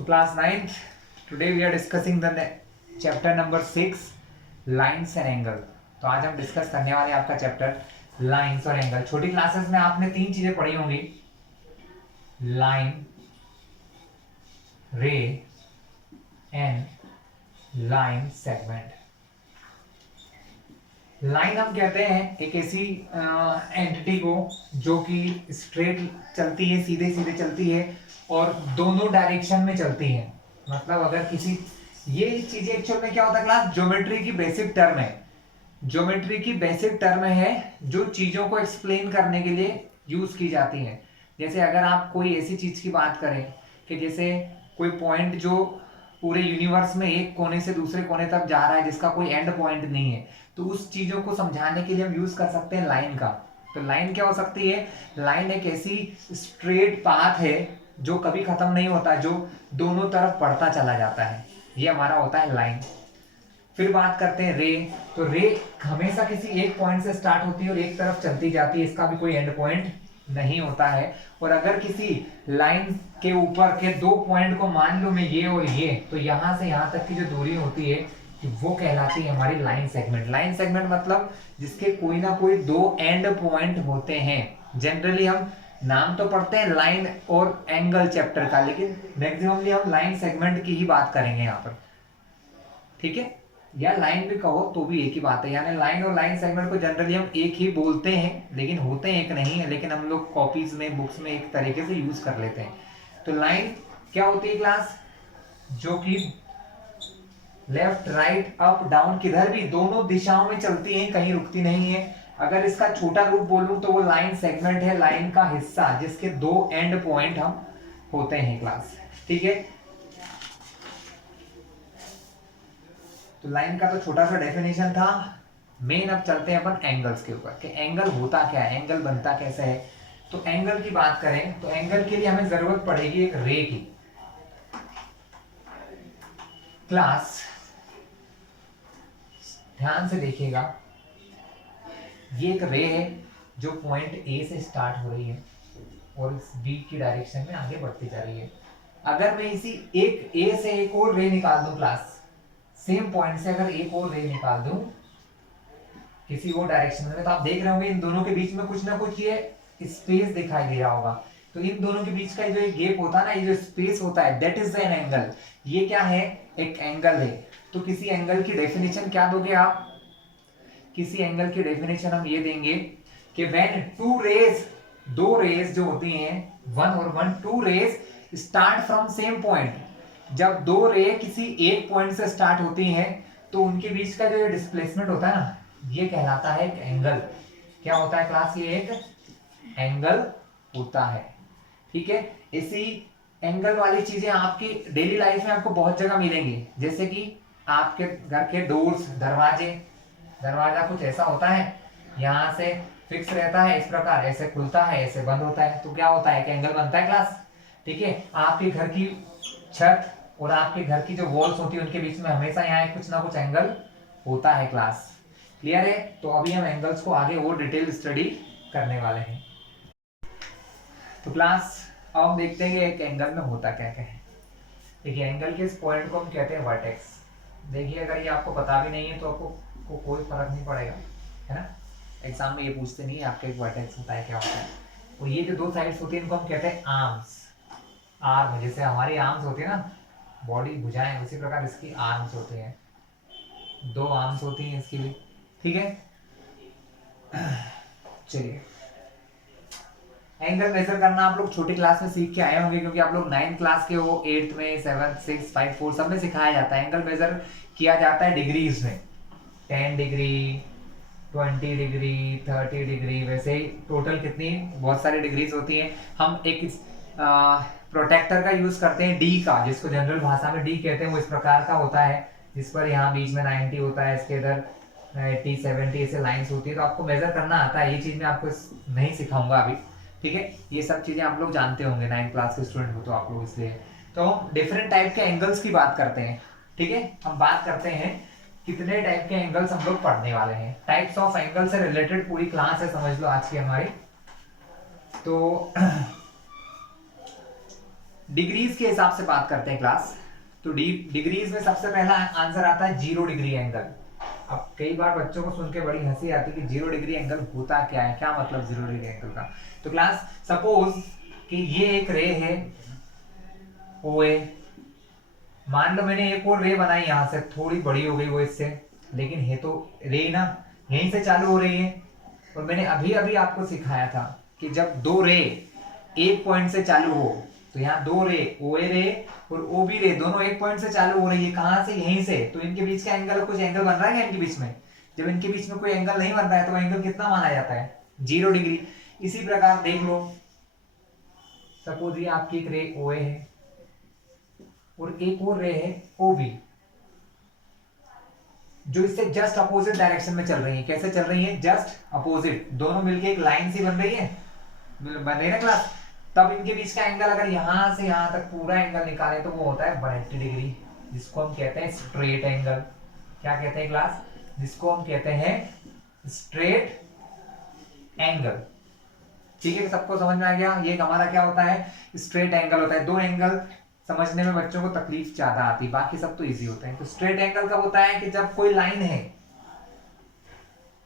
So class 9th, today we are discussing the chapter number 6, lines and angle. तो आज हम discuss करने वाले हैं आपका चैप्टर लाइंस और एंगल। छोटी क्लासेस में आपने तीन चीजें पढ़ी होंगी, लाइन, रे एंड लाइन सेगमेंट। लाइन हम कहते हैं एक ऐसी एंटिटी को जो कि स्ट्रेट चलती है, सीधे सीधे चलती है और दोनों डायरेक्शन में चलती है। मतलब अगर किसी, ये चीजें एक्चुअल में क्या होता है क्लास, ज्योमेट्री की बेसिक टर्म है। ज्योमेट्री की बेसिक टर्म है जो चीजों को एक्सप्लेन करने के लिए यूज की जाती है। जैसे अगर आप कोई ऐसी चीज की बात करें कि जैसे कोई पॉइंट जो पूरे यूनिवर्स में एक कोने से दूसरे कोने तक जा रहा है, जिसका कोई एंड पॉइंट नहीं है, तो उस चीजों को समझाने के लिए हम यूज कर सकते हैं लाइन का। तो लाइन क्या हो सकती है? लाइन एक ऐसी स्ट्रेट पाथ है जो कभी खत्म नहीं होता, जो दोनों तरफ बढ़ता चला जाता है, ये हमारा होता है लाइन। फिर बात करते हैं रे। तो रे हमेशा किसी एक पॉइंट से स्टार्ट होती है और एक तरफ चलती जाती है, इसका भी कोई एंड पॉइंट नहीं होता है। और अगर किसी लाइन के ऊपर के दो पॉइंट को मान लो मैं ये और ये, तो यहां से यहां तक की जो दूरी होती है वो कहलाती है हमारी लाइन सेगमेंट। लाइन सेगमेंट मतलब जिसके कोई ना कोई दो एंड पॉइंट होते हैं। जनरली हम नाम तो पढ़ते हैं लाइन और एंगल चैप्टर का, लेकिन मैक्सिममली हम लाइन सेगमेंट की ही बात करेंगे यहाँ पर, ठीक है? या लाइन भी कहो तो भी एक ही बात है। यानी लाइन और लाइन सेगमेंट को जनरली हम एक ही बोलते हैं, लेकिन होते हैं एक नहीं है, लेकिन हम लोग कॉपीज में, बुक्स में एक तरीके से यूज कर लेते हैं। तो लाइन क्या होती है क्लास? जो कि लेफ्ट, राइट, अप, डाउन, किधर भी दोनों दिशाओं में चलती है, कहीं रुकती नहीं है। अगर इसका छोटा रूप बोलूं तो वो लाइन सेगमेंट है, लाइन का हिस्सा जिसके दो एंड पॉइंट हम होते हैं क्लास, ठीक है? तो लाइन का तो छोटा सा डेफिनेशन था। मेन अब चलते हैं अपन एंगल्स के ऊपर कि एंगल होता क्या है, एंगल बनता कैसे है। तो एंगल की बात करें तो एंगल के लिए हमें जरूरत पड़ेगी एक रे की। क्लास ध्यान से देखिएगा, ये एक रे है जो पॉइंट ए से स्टार्ट हो रही है और इस बी की डायरेक्शन में आगे बढ़ती जा रही है। अगर मैं इसी एक ए से एक और रे निकाल दूं क्लास, सेम पॉइंट से अगर एक और रे निकाल दूं किसी और डायरेक्शन में, तो आप देख रहे होंगे इन दोनों के बीच में कुछ ना कुछ ये स्पेस दिखाई दे रहा होगा। तो इन दोनों के बीच का जो एक गैप होता है ना, ये जो स्पेस होता है, दैट इज एन एंगल। ये क्या है? एक एंगल है। तो किसी एंगल की डेफिनेशन क्या दोगे आप? किसी एंगल की डेफिनेशन हम ये देंगे कि व्हेन टू रेज, दो रेज जो होती हैं, वन और one, two rays start from same point. जब दो रे किसी एक पॉइंट से स्टार्ट होती हैं तो उनके बीच का जो डिस्प्लेसमेंट होता है ना, ये कहलाता है एक एंगल। क्या होता है क्लास? ये एक एंगल होता है, ठीक है? इसी एंगल वाली चीजें आपकी डेली लाइफ में आपको बहुत जगह मिलेंगी। जैसे कि आपके घर के डोर्स, दरवाजे, दरवाजा कुछ ऐसा होता है, यहाँ से फिक्स रहता है इस प्रकार, ऐसे खुलता है, ऐसे बंद होता है, तो क्या होता है? एक एंगल बनता है क्लास, ठीक है? आपके घर की छत और आपके घर की जो वॉल्स होती है उनके बीच में हमेशा यहाँ कुछ ना कुछ एंगल होता है क्लास। क्लियर है? तो अभी हम एंगल्स को आगे और डिटेल स्टडी करने वाले हैं। तो क्लास अब हम देखते हैं कि एक एंगल में होता क्या क्या है। देखिए, एंगल के इस पॉइंट को हम कहते हैं वर्टेक्स। देखिए, अगर ये आपको पता भी नहीं है तो आपको कोई फर्क नहीं पड़ेगा, है ना? एग्जाम में ये पूछते नहीं है आपका एक वर्टेक्स होता है क्या होता है। और ये जो दो साइड्स होती है इनको हम कहते हैं आर्म्स। आर्म, जैसे हमारी आर्म्स होती है ना, बॉडी, भुजाएं, उसी प्रकार इसकी आर्म्स होते हैं। दो आर्म्स होती हैं इसकी भी, ठीक है? चलिए, एंगल मेजर करना आप लोग छोटी क्लास में सीख के आए होंगे, क्योंकि आप लोग 9th क्लास के हो, 8th में, 7, 6, 5, 4 सब में सिखाया जाता है। एंगल मेजर किया जाता है डिग्रीज में, 10 डिग्री, 20 डिग्री, 30 डिग्री, वैसे ही टोटल कितनी, बहुत सारी डिग्रीज होती हैं। हम एक प्रोटेक्टर का यूज करते हैं, डी का, जिसको जनरल भाषा में डी कहते हैं। वो इस प्रकार का होता है जिस पर यहाँ बीच में 90 होता है, इसके इधर 80, 70 ऐसे लाइंस होती है। तो आपको मेजर करना आता है, ये चीज मैं आपको नहीं सिखाऊंगा अभी, ठीक है? ये सब चीजें आप लोग जानते होंगे, 9th क्लास के स्टूडेंट हो तो आप लोग, इसलिए। तो हम डिफरेंट टाइप के एंगल्स की बात करते हैं, ठीक है? हम बात करते हैं कितने टाइप के एंगल्स हम लोग पढ़ने वाले हैं। टाइप्स ऑफ एंगल से रिलेटेड पूरी क्लास है, समझ लो आज की हमारी। तो डिग्रीज के हिसाब से बात करते हैं क्लास। तो डिग्रीज में सबसे पहला आंसर आता है 0 डिग्री एंगल। अब कई बार बच्चों को सुन के बड़ी हंसी आती है कि 0 डिग्री एंगल होता क्या है, क्या मतलब 0 डिग्री एंगल का। तो क्लास सपोज कि ये एक रे है OA, मान लो मैंने एक और रे बनाई यहां से, थोड़ी बड़ी हो गई वो इससे, लेकिन है तो रे ना, यहीं से चालू हो रही है। और मैंने अभी अभी आपको सिखाया था कि जब दो रे एक पॉइंट से चालू हो, तो यहाँ दो रे OA रे और OB रे दोनों एक पॉइंट से चालू हो रही है, कहां से, यहीं से। तो इनके बीच का एंगल, कुछ एंगल बन रहा है क्या इनके बीच में? जब इनके बीच में कोई एंगल नहीं बन रहा है तो एंगल कितना माना जाता है? 0 डिग्री। इसी प्रकार देख लो, सपोज ये आपकी एक रे OA है और एक और रे है OB, जो इससे जस्ट अपोजिट डायरेक्शन में चल रही है। कैसे चल रही है? जस्ट अपोजिट, दोनों मिलके एक लाइन सी बन रही है, बन रही है ना क्लास। तब इनके बीच का एंगल अगर यहां से यहां तक पूरा एंगल निकाले तो वो होता है 180 डिग्री, जिसको हम कहते हैं स्ट्रेट एंगल। क्या कहते हैं क्लास? जिसको हम कहते हैं स्ट्रेट एंगल। ठीक है, सबको समझ में आ गया? ये हमारा क्या होता है? स्ट्रेट एंगल होता है। दो एंगल समझने में बच्चों को तकलीफ ज्यादा आती है, बाकी सब तो इजी होते हैं। तो स्ट्रेट एंगल कब होता है? कि जब कोई लाइन है,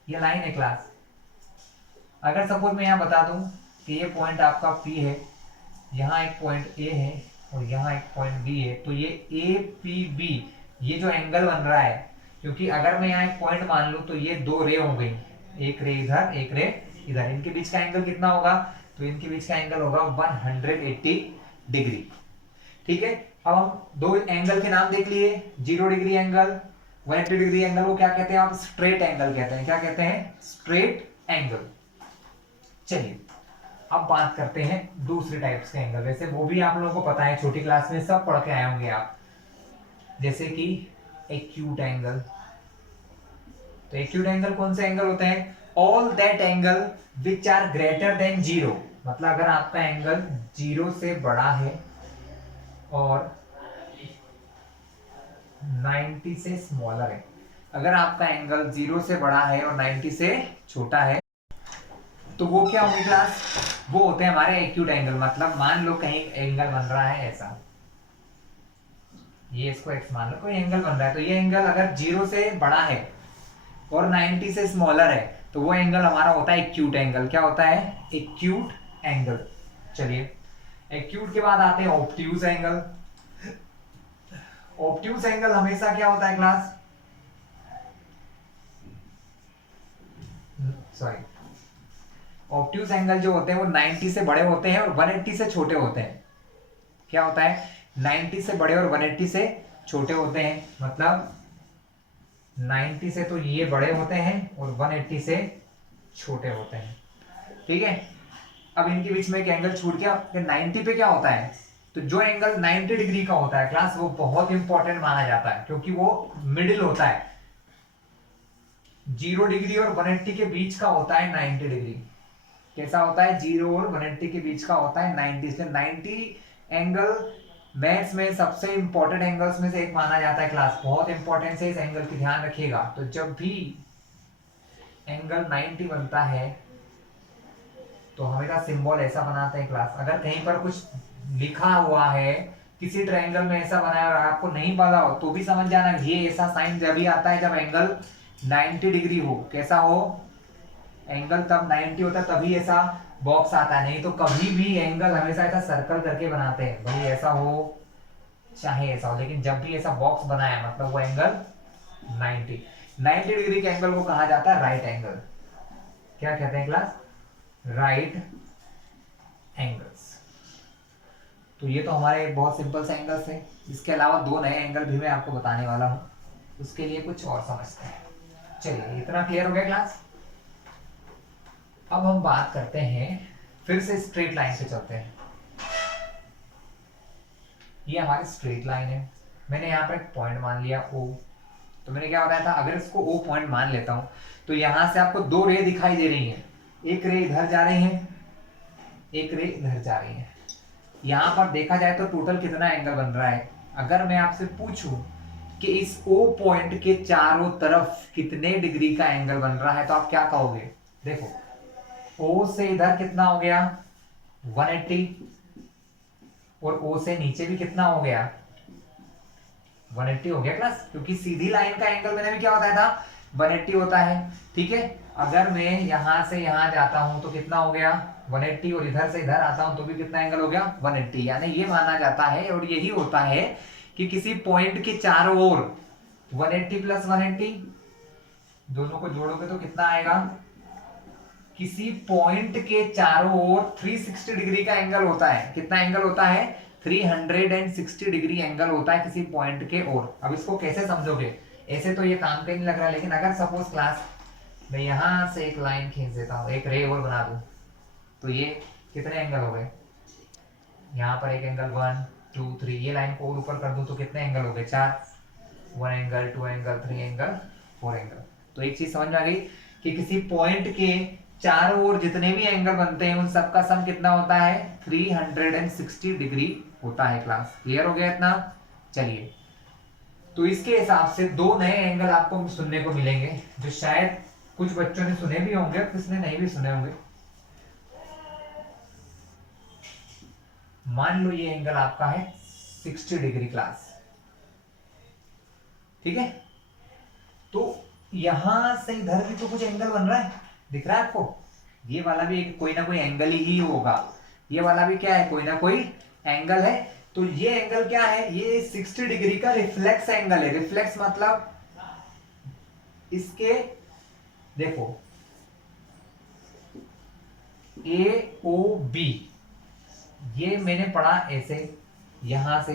ये लाइन है क्लास, अगर सपोज मैं यहां बता दूं कि ये पॉइंट आपका P है, यहाँ एक पॉइंट A है और यहाँ एक पॉइंट B है, तो ये APB, ये जो एंगल बन रहा है, क्योंकि अगर मैं यहाँ एक पॉइंट मान लूं तो ये दो रे हो गई, एक रे इधर एक रे इधर, इनके बीच का एंगल कितना होगा? तो इनके बीच का एंगल होगा 180 डिग्री। ठीक है, अब हम दो एंगल के नाम देख लिए, 0 डिग्री एंगल, 180 डिग्री एंगल को क्या कहते हैं? आप स्ट्रेट एंगल कहते हैं। क्या कहते हैं? Straight angle. चलिए अब बात करते हैं दूसरे टाइप्स के एंगल। वैसे वो भी आप लोगों को पता है, छोटी क्लास में सब पढ़ के आए होंगे आप, जैसे कि एक्यूट एंगल। तो एक्यूट एंगल कौन से एंगल होते हैं? All that angle which are greater than 0, मतलब अगर आपका एंगल 0 से बड़ा है और 90 से स्मॉलर है। अगर आपका एंगल 0 से बड़ा है और 90 से छोटा है तो वो क्या होंगे क्लास? वो होते हैं हमारे एक्यूट एंगल। मतलब मान लो कहीं एंगल बन रहा है ऐसा, ये इसको x मान लो, कोई एंगल बन रहा है, तो ये एंगल अगर 0 से बड़ा है और 90 से स्मॉलर है तो वो एंगल हमारा होता है एक्यूट एंगल। क्या होता है? Acute angle. चलिए एक्यूट के बाद आते हैं ऑब्ट्यूज एंगल। ऑब्ट्यूज एंगल हमेशा क्या होता है क्लास? सॉरी, ऑब्ट्यूज एंगल जो होते हैं वो 90 से बड़े होते हैं और 180 से छोटे होते हैं। क्या होता है? 90 से बड़े और 180 से छोटे होते हैं। मतलब 90 से तो ये बड़े होते हैं और 180 से छोटे होते हैं। ठीक है, अब इनके बीच में एक एंगल छूट गया कि 90 पे क्या होता है? तो जो एंगल 90 डिग्री का होता है क्लास, वो बहुत इंपॉर्टेंट माना जाता है, क्योंकि वो मिडिल होता है। 0 डिग्री और 180 के बीच का होता है 90 डिग्री। कैसा होता है? 0 और 180 के बीच का होता है 90 से। 90 एंगल मैथ्स में सबसे इंपॉर्टेंट एंगल्स में से एक माना जाता है क्लास। बहुत इंपॉर्टेंट है, इस एंगल की ध्यान रखिएगा। तो जब भी एंगल 90 बनता है तो हमेशा सिंबल ऐसा बनाते हैं क्लास। अगर कहीं पर कुछ लिखा हुआ है किसी ट्रायंगल में ऐसा बनाया और आपको नहीं पता हो तो भी समझ जाना ये ऐसा साइन जब भी आता है जब एंगल 90 डिग्री हो। कैसा हो? एंगल तब 90 होता है तभी ऐसा बॉक्स आता है, नहीं तो कभी भी एंगल हमेशा ऐसा सर्कल करके बनाते हैं, भाई ऐसा हो चाहे ऐसा हो, लेकिन जब भी ऐसा बॉक्स बनाया मतलब वो एंगल 90 डिग्री के एंगल को कहा जाता है राइट एंगल। क्या कहते हैं क्लास? Right angles. तो ये तो हमारे बहुत सिंपल से एंगल्स हैं। इसके अलावा दो नए एंगल भी मैं आपको बताने वाला हूं, उसके लिए कुछ और समझते हैं। चलिए इतना क्लियर हो गया क्लास। अब हम बात करते हैं, फिर से स्ट्रेट लाइन पे चलते हैं। ये हमारी स्ट्रेट लाइन है, मैंने यहाँ पर एक पॉइंट मान लिया O। तो मैंने क्या बताया था, अगर इसको O पॉइंट मान लेता हूं तो यहां से आपको दो रे दिखाई दे रही हैं, एक रे इधर जा रही है, एक रे इधर जा रही है। यहां पर देखा जाए तो टोटल कितना एंगल बन रहा है? अगर मैं आपसे पूछूं कि इस O पॉइंट के चारों तरफ कितने डिग्री का एंगल बन रहा है तो आप क्या कहोगे? देखो O से इधर कितना हो गया? 180, और O से नीचे भी कितना हो गया 180 हो गया क्लास, क्योंकि सीधी लाइन का एंगल मैंने भी क्या होता था 180 होता है। ठीक है, अगर मैं यहां से यहां जाता हूं तो कितना हो गया 180, और इधर से इधर आता हूं तो भी कितना एंगल हो गया 180। यानी ये माना जाता है और यही होता है कि किसी पॉइंट के चारों ओर 180 प्लस 180 दोनों को जोड़ोगे तो कितना आएगा, किसी पॉइंट के चारों ओर 360 डिग्री का एंगल होता है। कितना एंगल होता है 360 डिग्री एंगल होता है किसी पॉइंट के ओर। अब इसको कैसे समझोगे, ऐसे तो ये काम का नहीं लग रहा, लेकिन अगर सपोज क्लास मैं यहां से एक लाइन खींच देता हूं, एक रे और बना दूं, तो ये कितने एंगल हो गए, यहाँ पर एक एंगल 1 2 3, ये लाइन को और ऊपर कर दूं तो कितने एंगल हो गए 4, 1 एंगल 2 एंगल 3 एंगल 4 एंगल। तो एक चीज समझ में आ गई कि किसी पॉइंट के चारों ओर जितने भी एंगल बनते हैं उन सबका सम कितना होता है 360 डिग्री होता है। क्लास क्लियर हो गया इतना। चलिए, तो इसके हिसाब से दो नए एंगल आपको सुनने को मिलेंगे जो शायद कुछ बच्चों ने सुने भी होंगे, किसने नहीं भी सुने होंगे। मान लो ये एंगल आपका है 60 डिग्री क्लास, ठीक है, तो यहां से इधर भी तो कुछ एंगल बन रहा है, दिख रहा है आपको, ये वाला भी कोई ना कोई एंगल ही होगा, ये वाला भी क्या है कोई ना कोई एंगल है। तो ये एंगल क्या है, ये 60 डिग्री का रिफ्लेक्स एंगल है। रिफ्लेक्स मतलब इसके देखो ए ओ बी, ये मैंने पढ़ा ऐसे यहां से,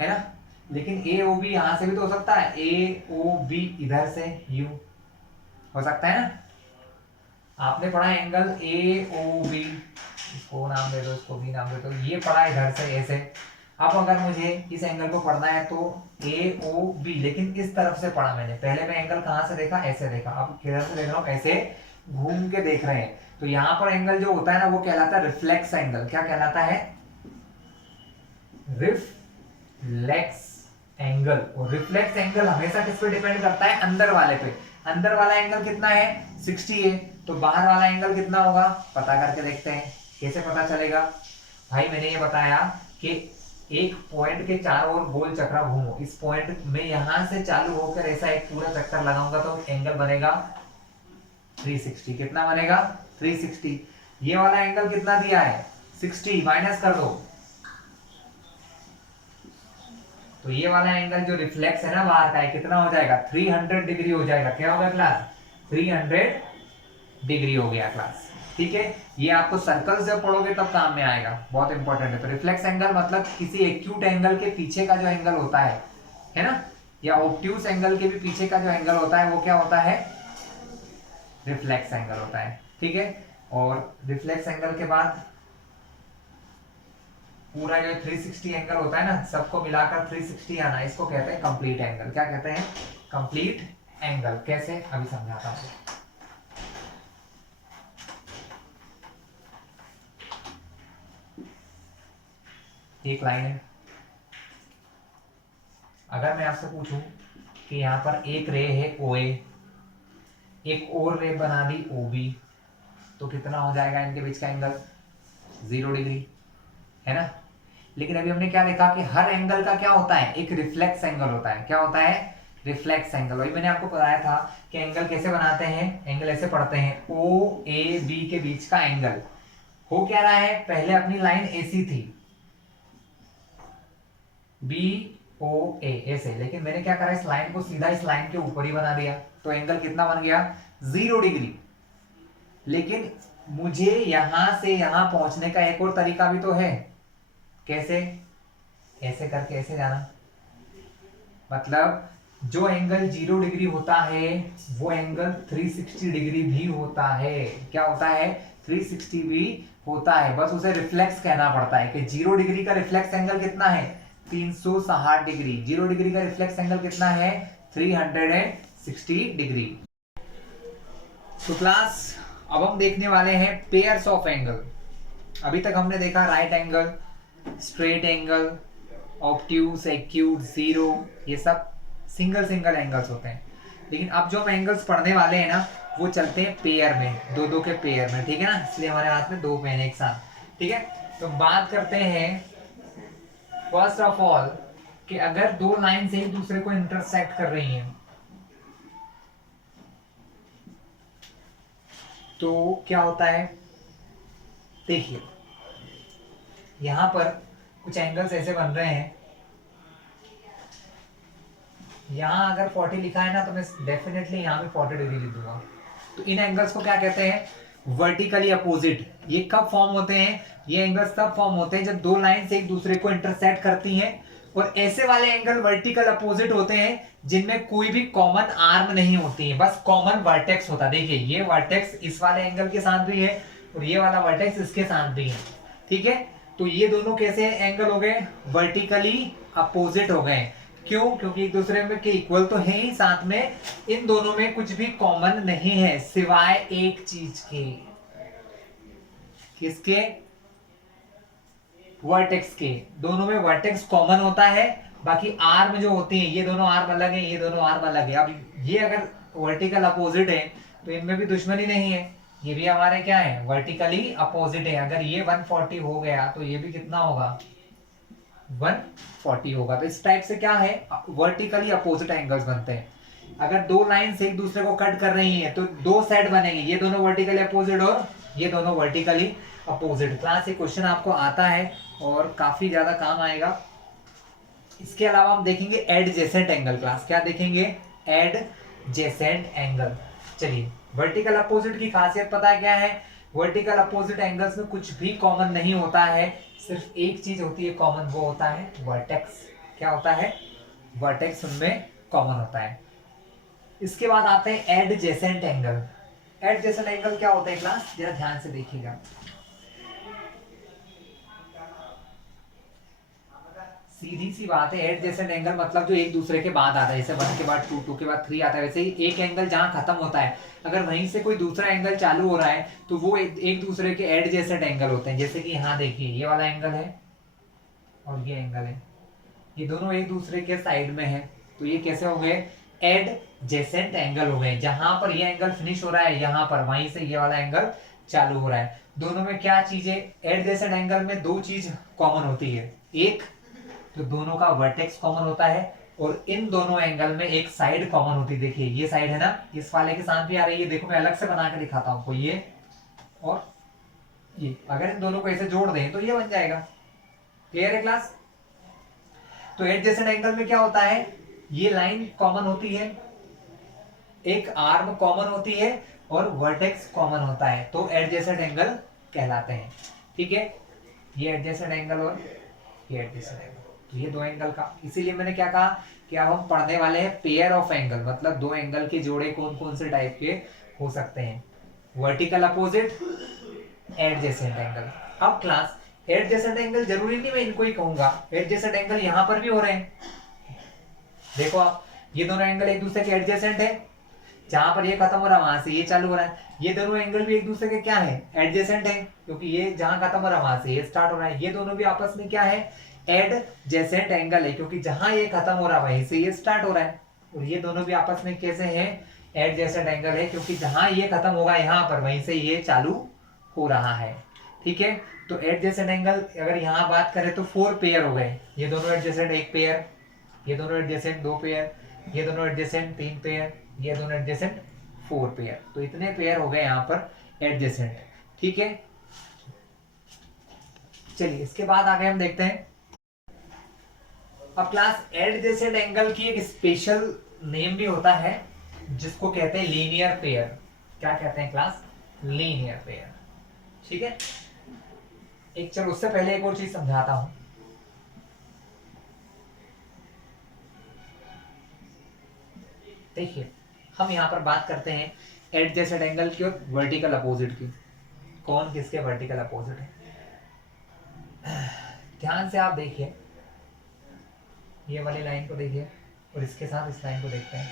है ना, लेकिन ए ओ बी यहां से भी तो हो सकता है, ए ओ बी इधर से यू हो सकता है ना। आपने पढ़ा एंगल ए ओ बी, इसको नाम दे दो, इसको भी नाम दे दो, ये पढ़ा इधर से ऐसे। अब अगर मुझे इस एंगल को पढ़ना है तो ए ओ बी, लेकिन इस तरफ से पढ़ा मैंने, पहले मैं एंगल कहां से देखा, ऐसे देखा, अब किधर से देख रहा हूं, ऐसे घूम के देख रहे हैं। तो यहां पर एंगल जो होता है ना वो कहलाता है रिफ्लेक्स एंगल। क्या कहलाता है, रिफ्लेक्स एंगल। और रिफ्लेक्स एंगल हमेशा किस पे डिपेंड करता है, अंदर वाले पे। अंदर वाला एंगल कितना है 60 है, तो बाहर वाला एंगल कितना होगा पता करके देखते हैं। कैसे पता चलेगा भाई, मैंने ये बताया कि एक पॉइंट के चारों ओर गोल चक्रा घूमो, इस पॉइंट में यहां से चालू होकर ऐसा एक पूरा चक्कर लगाऊंगा तो एंगल बनेगा 360। कितना बनेगा 360। ये वाला एंगल कितना दिया है 60, माइनस कर दो, तो ये वाला एंगल जो रिफ्लेक्स है ना बाहर का है कितना हो जाएगा 300 डिग्री हो जाएगा। क्या होगा क्लास 300 डिग्री हो गया क्लास। ठीक है, ये आपको सर्कल से पढ़ोगे तब काम में आएगा, बहुत इंपॉर्टेंट है। तो रिफ्लेक्स एंगल मतलब किसी एक्यूट एंगल के पीछे का जो एंगल होता है ना, या ऑब्ट्यूस एंगल के भी पीछे का जो एंगल होता है वो क्या होता है, रिफ्लेक्स एंगल होता है। ठीक है, और रिफ्लेक्स एंगल के बाद पूरा जो 360 एंगल होता है ना, सबको मिलाकर 360 आना, इसको कहते हैं कंप्लीट एंगल। क्या कहते हैं, कंप्लीट एंगल। कैसे, अभी समझाता हूं। एक लाइन है, अगर मैं आपसे पूछूं कि यहां पर एक रे है OA, एक और रे बना दी OB, तो कितना हो जाएगा इनके बीच का एंगल 0 डिग्री, है ना। लेकिन अभी हमने क्या देखा कि हर एंगल का क्या होता है, एक रिफ्लेक्स एंगल होता है। क्या होता है, रिफ्लेक्स एंगल। वही मैंने आपको बताया था कि एंगल कैसे बनाते हैं, एंगल ऐसे पढ़ते हैं, OAB के बीच का एंगल हो क्या रहा है, पहले अपनी लाइन AC थी BOA ऐसे, लेकिन मैंने क्या करा, इस लाइन को सीधा इस लाइन के ऊपर ही बना दिया, तो एंगल कितना बन गया 0 डिग्री। लेकिन मुझे यहां से यहां पहुंचने का एक और तरीका भी तो है, कैसे, ऐसे करके ऐसे जाना, मतलब जो एंगल 0 डिग्री होता है वो एंगल 360 डिग्री भी होता है। क्या होता है 360 भी होता है, बस उसे रिफ्लेक्स कहना पड़ता है कि 0 डिग्री का रिफ्लेक्स एंगल कितना है 360 डिग्री। 0 डिग्री का रिफ्लेक्स एंगल कितना है 360 डिग्री। तो क्लास अब हम देखने वाले हैं पेयर्स ऑफ एंगल। अभी तक हमने देखा right angle, straight angle, obtuse, acute, zero, ये सब सिंगल सिंगल एंगल्स होते हैं। लेकिन अब जो हम एंगल्स पढ़ने वाले हैं ना वो चलते हैं पेयर में, दो दो के पेयर में, ठीक है ना, इसलिए हमारे हाथ में दो पेन एक साथ। ठीक है, तो बात करते हैं फर्स्ट ऑफ ऑल कि अगर दो लाइन से एक दूसरे को इंटरसेक्ट कर रही हैं तो क्या होता है, देखिए यहां पर कुछ एंगल्स ऐसे बन रहे हैं, यहां अगर 40 लिखा है ना तो मैं डेफिनेटली यहां पे 40 डिग्री लिख दूंगा। तो इन एंगल्स को क्या कहते हैं, वर्टिकली अपोजिट। ये कब फॉर्म होते हैं, ये एंगल्स तब फॉर्म होते हैं जब दो लाइन से एक दूसरे को इंटरसेक्ट करती हैं, और ऐसे वाले एंगल वर्टिकल अपोजिट होते हैं जिनमें कोई भी कॉमन आर्म नहीं होती है, बस कॉमन वर्टेक्स होता है। देखिए ये वर्टेक्स इस वाले एंगल के साथ भी है और ये वाला वर्टेक्स इसके साथ भी है, ठीक है। तो ये दोनों कैसे एंगल हो गए, वर्टिकली अपोजिट हो गए। क्यों, क्योंकि एक दूसरे में के इक्वल तो है ही, साथ में इन दोनों में कुछ भी कॉमन नहीं है सिवाय एक चीज के, किसके, वर्टेक्स के। दोनों में वर्टेक्स कॉमन होता है, बाकी आर्म जो होते हैं ये दोनों आर्म अलग है, ये दोनों आर्म अलग है। अब ये अगर वर्टिकल अपोजिट है तो इनमें भी दुश्मनी नहीं है, ये भी हमारे क्या है, वर्टिकली अपोजिट है। अगर ये 140 हो गया तो ये भी कितना होगा, 140 होगा। तो इस टाइप से क्या है, वर्टिकली अपोजिट एंगल्स बनते हैं। अगर दो लाइंस एक दूसरे को कट कर रही हैं तो दो साइड बनेंगे, ये दोनों वर्टिकली अपोजिट और ये दोनों वर्टिकली अपोजिट। क्लास ये क्वेश्चन आपको आता है और काफी ज्यादा काम आएगा। इसके अलावा हम देखेंगे एडजेसेंट एंगल। क्लास क्या देखेंगे, एडजेसेंट एंगल। चलिए, वर्टिकल अपोजिट की खासियत पता है क्या है, वर्टिकल अपोजिट एंगल्स में कुछ भी कॉमन नहीं होता है, सिर्फ एक चीज होती है कॉमन, वो होता है वर्टेक्स। क्या होता है, वर्टेक्स उनमें कॉमन होता है। इसके बाद आते हैं एडजेसेंट एंगल। एडजेसेंट एंगल क्या होता है क्लास, जरा ध्यान से देखिएगा। सीधी सी बात है, एडजेसेंट एंगल मतलब जो एक दूसरे के बाद आता है, जैसे 1 के बाद 2, 2 के बाद 3 आता है, वैसे ही एक एंगल जहां खत्म होता है अगर वहीं से कोई दूसरा एंगल चालू हो रहा है तो वो एक दूसरे के एडजेसेंट एंगल होते हैं। जैसे कि यहाँ देखिए ये वाला एंगल है और ये एंगल है, ये दोनों एक दूसरे के साइड में है, तो ये कैसे हो गए, एडजेसेंट एंगल हो गए। जहां पर ये एंगल फिनिश हो रहा है यहाँ पर, वहीं से ये वाला एंगल चालू हो रहा है। दोनों में क्या चीज है, एडजेसेंट एंगल में दो चीज कॉमन होती है, एक तो दोनों का वर्टेक्स कॉमन होता है और इन दोनों एंगल में एक साइड कॉमन होती है। देखिए ये साइड है ना, इस वाले के साथ भी आ रही है, देखो मैं अलग से बना के दिखाता हूँ, ये और ये, अगर इन दोनों को ऐसे जोड़ दें तो ये बन जाएगा। क्लियर है क्लास। तो एडजेसेंट एंगल में क्या होता है, ये लाइन कॉमन होती है, एक आर्म कॉमन होती है और वर्टेक्स कॉमन होता है, तो एडजेसेंट एंगल कहलाते हैं। ठीक है, ये एडजेसेंट एंगल और ये एडजेसेंट एंगल, तो ये दो एंगल का, इसीलिए मैंने क्या कहा कि अब हम पढ़ने वाले हैं पेयर ऑफ एंगल, मतलब दो एंगल के जोड़े कौन कौन से टाइप के हो सकते हैं, वर्टिकल अपोजिट, एडजेसेंट एंगल। अब क्लास एडजेसेंट एंगल जरूरी नहीं मैं इनको ही कहूंगा, एडजेसेंट एंगल यहां पर भी हो रहे हैं। देखो आप, ये दोनों एंगल एक दूसरे के एडजेसेंट है, जहां पर ये खत्म हो रहा है वहां से ये चालू हो रहा है। ये दोनों एंगल भी एक दूसरे के क्या है, एडजेसेंट है, क्योंकि ये जहां खत्म हो रहा है वहां से ये स्टार्ट हो रहा है। ये दोनों भी आपस में क्या है, एडजेसेंट एंगल है, क्योंकि जहां ये खत्म हो रहा है वहीं से ये स्टार्ट हो रहा है। और ये दोनों भी आपस में कैसे हैं, एडजेसेंट एंगल है, क्योंकि जहां ये खत्म होगा यहाँ पर वहीं से ये चालू हो रहा है। ठीक है, तो एडजेसेंट एंगल अगर यहाँ बात करें तो 4 पेयर हो गए, ये दोनों एडजेसेंट 1 पेयर, ये दोनों एडजेसेंट 2 पेयर, ये दोनों एडजेसेंट 3 पेयर, ये दोनों एडजेसेंट 4 पेयर, तो इतने पेयर हो गए यहाँ पर एडजेसेंट। ठीक है, चलिए इसके बाद आगे हम देखते हैं। अब क्लास एडजेसेंट एंगल की एक स्पेशल नेम भी होता है जिसको कहते हैं लीनियर पेयर। क्या कहते हैं क्लास, लीनियर पेयर। ठीक है, एक चलो उससे पहले एक और चीज समझाता हूं। देखिए हम यहां पर बात करते हैं एडजेसेंट एंगल की और वर्टिकल अपोजिट की, कौन किसके वर्टिकल अपोजिट है। ध्यान से आप देखिए, ये वाली लाइन को देखिए और इसके साथ इस लाइन को देखते हैं।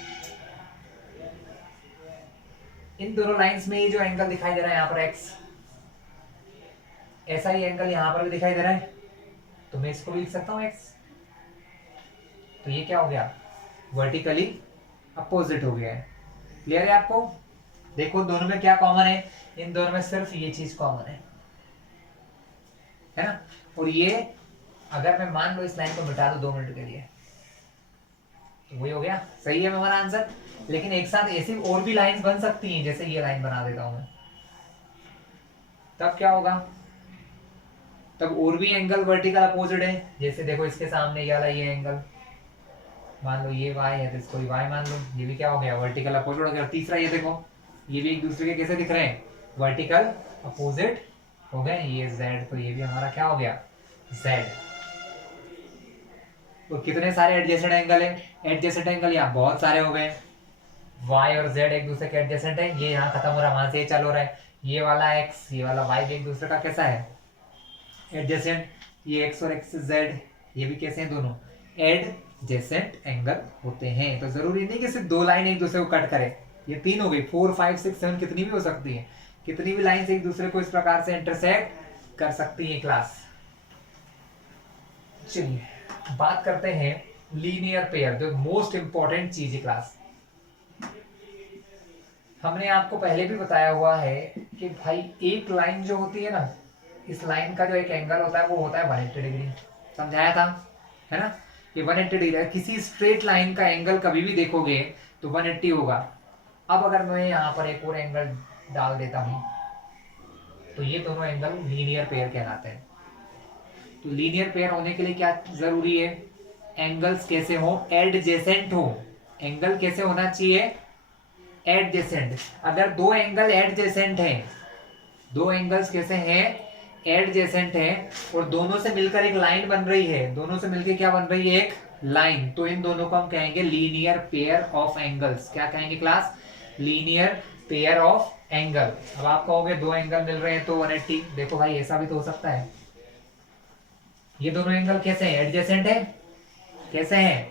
इन दोनों लाइंस में ये जो एंगल दिखाई दे रहा है यहाँ पर x, ऐसा ही एंगल यहाँ पर भी दिखाई दे रहा है, तो मैं इसको भी लिख सकता हूँ x। तो ये क्या हो गया, वर्टिकली अपोजिट हो गया है। क्लियर है आपको। देखो दोनों में क्या कॉमन है, इन दोनों में सिर्फ ये चीज कॉमन है ना, और ये अगर मैं मान लो इस लाइन को मिटा दो 2 मिनट के लिए, तो वही हो गया, सही है हमारा आंसर। लेकिन एक साथ ऐसी और भी लाइंस बन सकती हैं, जैसे ये लाइन बना देता हूं मैं, तब क्या होगा, तब और भी एंगल वर्टिकल अपोजिट है। जैसे देखो इसके सामने ये वाला ये एंगल, मान लो ये y है तो इसको y मान लो, ये भी क्या हो गया, वर्टिकल अपोजिट हो गया। और तीसरा ये देखो, ये भी एक दूसरे के कैसे दिख रहे हैं, वर्टिकल अपोजिट हो गए, ये z, तो ये भी हमारा क्या हो गया, z। तो कितने सारे एडजेसेंट एंगल है, एडजेसेंट एंगल यहाँ बहुत सारे हो गए, y और z एक दूसरे के एडजेसेंट है, ये यहाँ खत्म हो रहा है, वहां से ये चालू हो रहा है, ये वाला x ये वाला y भी एक दूसरे का कैसा है, एडजेसेंट, ये x और x z ये भी कैसे हैं, दोनों एडजेसेंट एंगल होते हैं। तो जरूरी नहीं कि सिर्फ 2 लाइन एक दूसरे को कट करे, ये 3 हो गई, 4 5 6 7 कितनी भी हो सकती है, कितनी भी लाइन एक दूसरे को इस प्रकार से इंटरसेक्ट कर सकती है क्लास। चलिए बात करते हैं लीनियर पेयर, जो मोस्ट इंपॉर्टेंट चीज है क्लास। हमने आपको पहले भी बताया हुआ है कि भाई एक लाइन जो होती है ना, इस लाइन का जो एक एंगल होता है वो होता है 180 डिग्री, समझाया था, है ना, ये 180 डिग्री है। किसी स्ट्रेट लाइन का एंगल कभी भी देखोगे तो 180 होगा। अब अगर मैं यहाँ पर एक और एंगल डाल देता हूं, तो ये दोनों एंगल लीनियर पेयर कहलाते हैं। तो लीनियर पेयर होने के लिए क्या जरूरी है, एंगल्स कैसे हो, एडजेसेंट हो। एंगल कैसे होना चाहिए, एडजेसेंट। अगर 2 एंगल एडजेसेंट हैं, 2 एंगल्स कैसे हैं, एडजेसेंट हैं, और दोनों से मिलकर एक लाइन बन रही है, दोनों से मिलकर क्या बन रही है, एक लाइन, तो इन दोनों को हम कहेंगे लीनियर पेयर ऑफ एंगल्स। क्या कहेंगे class, linear pair of angle. अब आप कहोगे 2 एंगल मिल रहे हैं तो 180, देखो भाई ऐसा भी तो हो सकता है, ये दोनों एंगल कैसे हैं, एडजेसेंट है, कैसे हैं,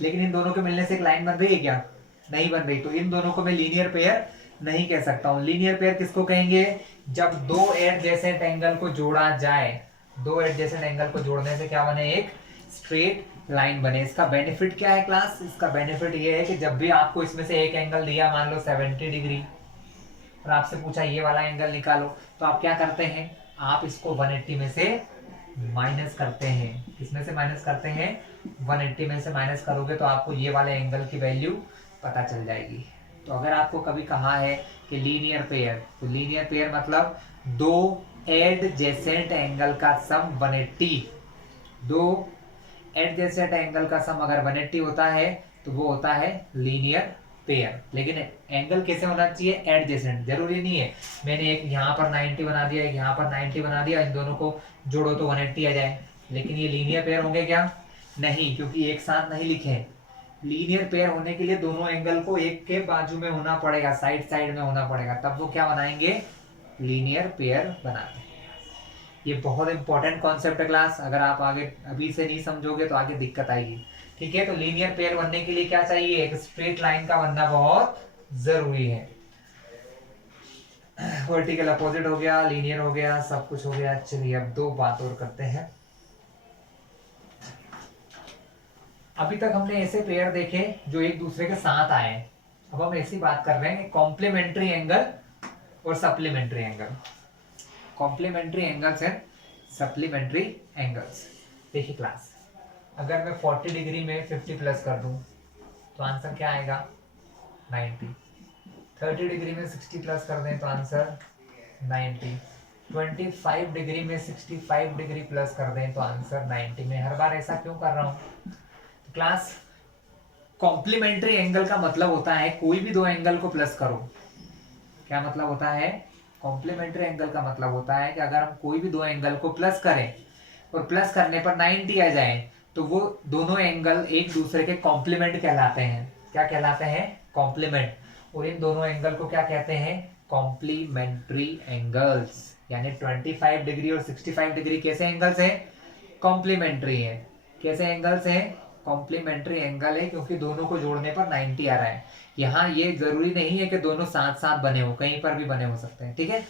लेकिन इन दोनों के मिलने से एक लाइन बन रही है क्या, नहीं बन रही, तो इन दोनों को मैं लीनियर पेयर नहीं कह सकता हूं। लीनियर पेयर किसको कहेंगे, जब 2 एडजेसेंट एंगल को जोड़ा जाए, 2 एडजेसेंट एंगल को जोड़ने से क्या बने, एक स्ट्रेट लाइन बने। इसका बेनिफिट क्या है क्लास, इसका बेनिफिट ये है कि जब भी आपको इसमें से एक एंगल दिया, मान लो 70 डिग्री, और आपसे पूछा ये वाला एंगल निकालो, तो आप क्या करते हैं, आप इसको 180 में से माइनस करते हैं। किसमें से माइनस करते हैं, 180 में से माइनस करोगे तो आपको ये वाले एंगल की वैल्यू पता चल जाएगी। तो अगर आपको कभी कहा है कि लीनियर पेयर, तो लीनियर पेयर मतलब 2 एडजेसेंट एंगल का सम 180, 2 एडजेसेंट एंगल का सम अगर 180 होता है तो वो होता है लीनियर पेयर। लेकिन एंगल कैसे होना चाहिए, एडजेसेंट। जरूरी नहीं है मैंने एक यहाँ पर 90 बना दिया, एक यहाँ पर 90 बना दिया, इन दोनों को जोड़ो तो 180 आ जाए, लेकिन ये लीनियर पेयर होंगे क्या, नहीं, क्योंकि एक साथ नहीं लिखे। लीनियर पेयर होने के लिए दोनों एंगल को एक के बाजू में होना पड़ेगा, साइड साइड में होना पड़ेगा, तब वो क्या बनाएंगे, लीनियर पेयर बनाते हैं। ये बहुत इंपॉर्टेंट कॉन्सेप्ट है क्लास, अगर आप आगे अभी से नहीं समझोगे तो आगे दिक्कत आएगी। ठीक है, तो लीनियर पेयर बनने के लिए क्या चाहिए, एक स्ट्रेट लाइन का बनना बहुत जरूरी है। वर्टिकल अपोजिट हो गया, लीनियर हो गया, सब कुछ हो गया। चलिए अब 2 बात और करते हैं। अभी तक हमने ऐसे पेयर देखे जो एक दूसरे के साथ आए, अब हम ऐसी बात कर रहे हैं कॉम्प्लीमेंट्री एंगल और supplementary angle. Complementary angles and supplementary angles. देखिए क्लास, अगर मैं 40 डिग्री में 50 प्लस कर दूं तो आंसर क्या आएगा, 90। 30 डिग्री में 60 प्लस कर दें तो आंसर 90। 25 डिग्री में 65 डिग्री प्लस कर दें तो आंसर 90। मैं हर बार ऐसा क्यों कर रहा हूं, तो क्लास कॉम्प्लीमेंट्री एंगल का मतलब होता है कोई भी 2 एंगल को प्लस करो। क्या मतलब होता है, कॉम्प्लीमेंट्री एंगल का मतलब होता है कि अगर हम कोई भी 2 एंगल को प्लस करें और प्लस करने पर 90 आ जाए तो वो दोनों एंगल एक दूसरे के कॉम्प्लीमेंट कहलाते हैं। क्या कहलाते हैं, कॉम्प्लीमेंट। और इन दोनों एंगल को क्या कहते हैं, कॉम्प्लीमेंट्री एंगल्स। यानी 25 डिग्री और 65 डिग्री कैसे एंगल्स हैं, कॉम्प्लीमेंट्री है। कैसे एंगल्स हैं, कॉम्प्लीमेंट्री एंगल है, क्योंकि दोनों को जोड़ने पर 90 आ रहा है। यहाँ ये जरूरी नहीं है कि दोनों साथ साथ बने हो, कहीं पर भी बने हो सकते हैं। ठीक है,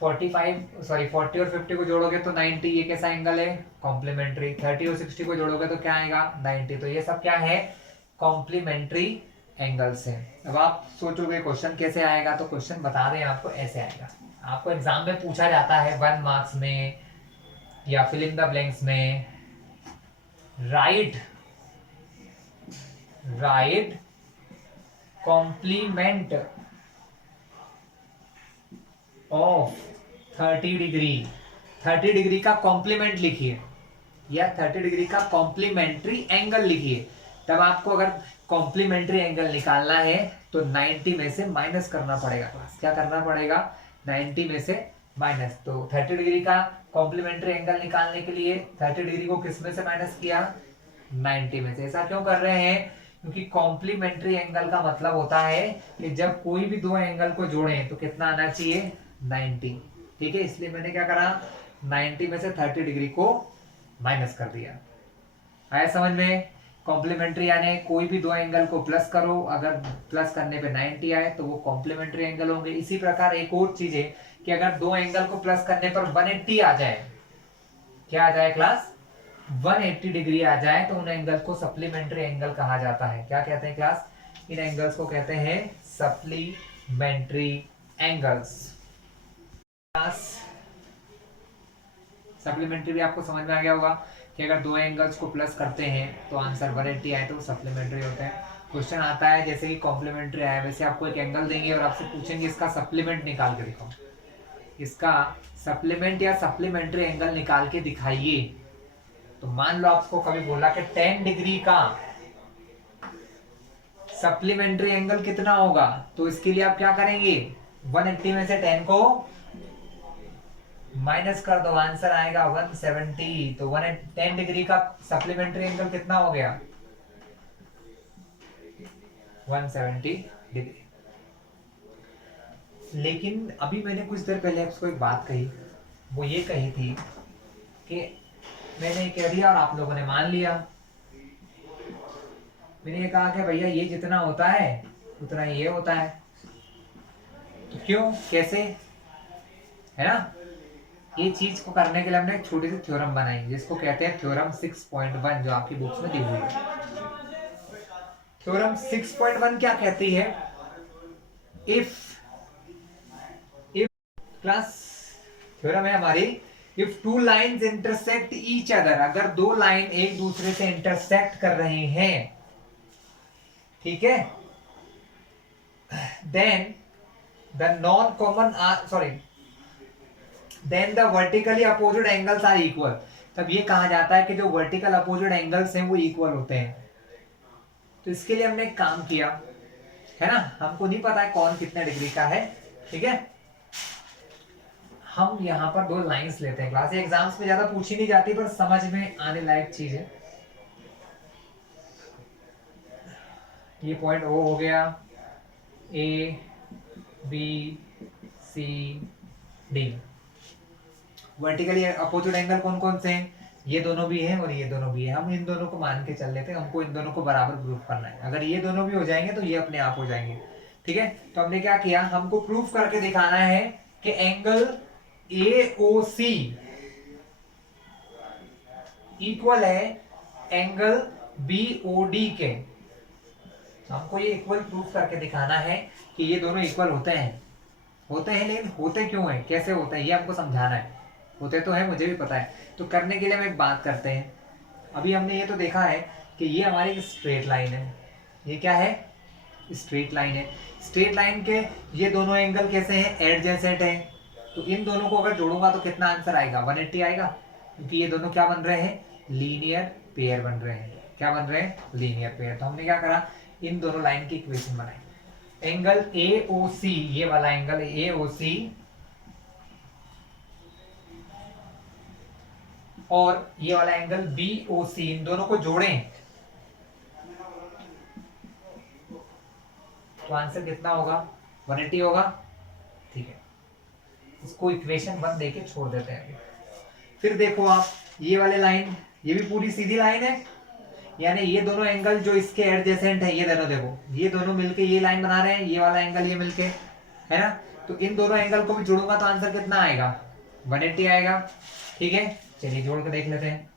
40 और 50 को जोड़ोगे तो 90, ये कैसा एंगल है, कॉम्प्लीमेंट्री। 30 और 60 को जोड़ोगे तो क्या आएगा, 90। तो ये सब क्या है, कॉम्प्लीमेंट्री एंगल्स है। अब आप सोचोगे क्वेश्चन कैसे आएगा, तो क्वेश्चन बता दें आपको, ऐसे आएगा। आपको एग्जाम में पूछा जाता है 1 मार्क्स में या फिल इन द ब्लैंक्स में write complement of 30 degree. 30 degree का कॉम्प्लीमेंट लिखिए या 30 डिग्री का कॉम्प्लीमेंट्री एंगल लिखिए। तब आपको अगर कॉम्प्लीमेंट्री एंगल निकालना है तो 90 में से माइनस करना पड़ेगा। क्या करना पड़ेगा? 90 में से माइनस। तो 30 डिग्री का कॉम्प्लीमेंट्री एंगल निकालने के लिए 30 डिग्री को किस में से माइनस किया? 90 में से। ऐसा क्यों कर रहे हैं? क्योंकि कॉम्प्लीमेंट्री एंगल का मतलब होता है कि जब कोई भी दो एंगल को जोड़ें तो कितना आना चाहिए? 90। ठीक है, इसलिए मैंने क्या करा? 90 में से 30 डिग्री को माइनस कर दिया। आया समझ में? कॉम्प्लीमेंट्री यानी कोई भी दो एंगल को प्लस करो, अगर प्लस करने पे 90 आए तो वो कॉम्प्लीमेंट्री एंगल होंगे। इसी प्रकार एक और चीज है कि अगर दो एंगल को प्लस करने पर 180 आ जाए, क्या आ जाए क्लास? 180 डिग्री आ जाए तो उन एंगल को सप्लीमेंट्री एंगल कहा जाता है। क्या कहते हैं क्लास? इन एंगल्स को कहते हैं सप्लीमेंट्री एंगल्स। क्लास सप्लीमेंट्री भी आपको समझ में आ गया होगा कि अगर दो एंगल्स को प्लस करते हैं तो आंसर 180 आए तो सप्लीमेंट्री होते हैं। क्वेश्चन आता है जैसे कि कॉम्प्लीमेंट्री आया, वैसे आपको एक एंगल देंगे और आपसे पूछेंगे इसका सप्लीमेंट निकाल के दिखाओ। इसका सप्लीमेंट या सप्लीमेंट्री एंगल निकाल के दिखाइए। तो मान लो आपको कभी बोला कि 10 डिग्री का सप्लीमेंट्री एंगल कितना होगा, तो इसके लिए आप क्या करेंगे? 180 में से 10 को माइनस कर दो, आंसर आएगा 170। तो 10 डिग्री का सप्लीमेंट्री एंगल कितना हो गया? 170 डिग्री। लेकिन अभी मैंने कुछ देर पहले आपको एक बात कही, वो ये कही थी कि मैंने कह दिया और आप लोगों ने मान लिया। मैंने ये कहा कि भैया ये जितना होता है उतना ये होता है। तो क्यों, कैसे, है ना? ये चीज को करने के लिए हमने एक छोटी सी थ्योरम बनाई जिसको कहते हैं थ्योरम 6.1, जो आपकी बुक्स में दी हुई है। थ्योरम 6.1 क्या कहती है? इफ इफ क्लास थ्योरम है हमारी, if two lines intersect each other, अगर दो लाइन एक दूसरे से इंटरसेक्ट कर रहे हैं, ठीक है, then the non common sorry then the vertically opposite angles are equal. तब ये कहा जाता है कि जो वर्टिकल अपोजिट एंगल्स हैं वो इक्वल होते हैं। तो इसके लिए हमने एक काम किया, है ना? हमको नहीं पता है कौन कितने डिग्री का है, ठीक है? हम यहाँ पर दो लाइंस लेते हैं। क्लास एग्जाम्स में ज्यादा पूछी नहीं जाती पर समझ में आने लायक चीज है। ये पॉइंट ओ हो गया, A B C D. Vertically opposite angle कौन कौन से हैं? ये दोनों भी हैं और ये दोनों भी है। हम इन दोनों को मान के चल लेते हैं, हमको इन दोनों को बराबर प्रूफ करना है। अगर ये दोनों भी हो जाएंगे तो ये अपने आप हो जाएंगे, ठीक है? तो हमने क्या किया, हमको प्रूफ करके दिखाना है कि एंगल AOC इक्वल है एंगल BOD के। हमको ये इक्वल प्रूफ करके दिखाना है कि ये दोनों इक्वल होते हैं। होते हैं, लेकिन होते क्यों हैं, कैसे होते हैं, ये हमको समझाना है। होते तो है, मुझे भी पता है। तो करने के लिए हम एक बात करते हैं। अभी हमने ये तो देखा है कि ये हमारी एक स्ट्रेट लाइन है। ये क्या है? स्ट्रेट लाइन है। स्ट्रेट लाइन के ये दोनों एंगल कैसे हैं? एडजेसेंट हैं। तो इन दोनों को अगर जोड़ूंगा तो कितना आंसर आएगा? 180 आएगा, क्योंकि ये दोनों क्या बन रहे हैं? लीनियर पेयर बन रहे हैं। क्या बन रहे हैं? Linear pair. तो हमने क्या करा, इन दोनों लाइन की इक्वेशन बनाई। एंगल AOC, ये वाला एंगल AOC और ये वाला एंगल BOC, इन दोनों को जोड़ें तो आंसर कितना होगा? 180 होगा, ठीक है? इसको इक्वेशन 1 देके छोड़ देते हैं। फिर देखो आप, ये वाले लाइन, ये भी पूरी सीधी लाइन है, यानी ये दोनों एंगल जो इसके एडजेसेंट है, ये दोनों देखो, ये दोनों मिलके ये लाइन बना रहे हैं, ये वाला एंगल ये मिलके, है ना? तो इन दोनों एंगल को भी जोड़ूंगा तो आंसर कितना आएगा? 180 आएगा, ठीक है? चलिए जोड़ के देख लेते हैं।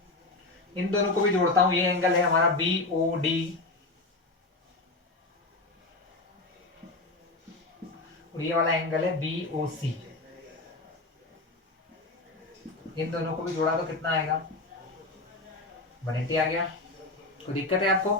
इन दोनों को भी जोड़ता हूं। ये एंगल है हमारा BOD और ये वाला एंगल है BOC। इन दोनों को भी जोड़ा तो कितना आएगा, 180 आ गया। कोई दिक्कत है आपको,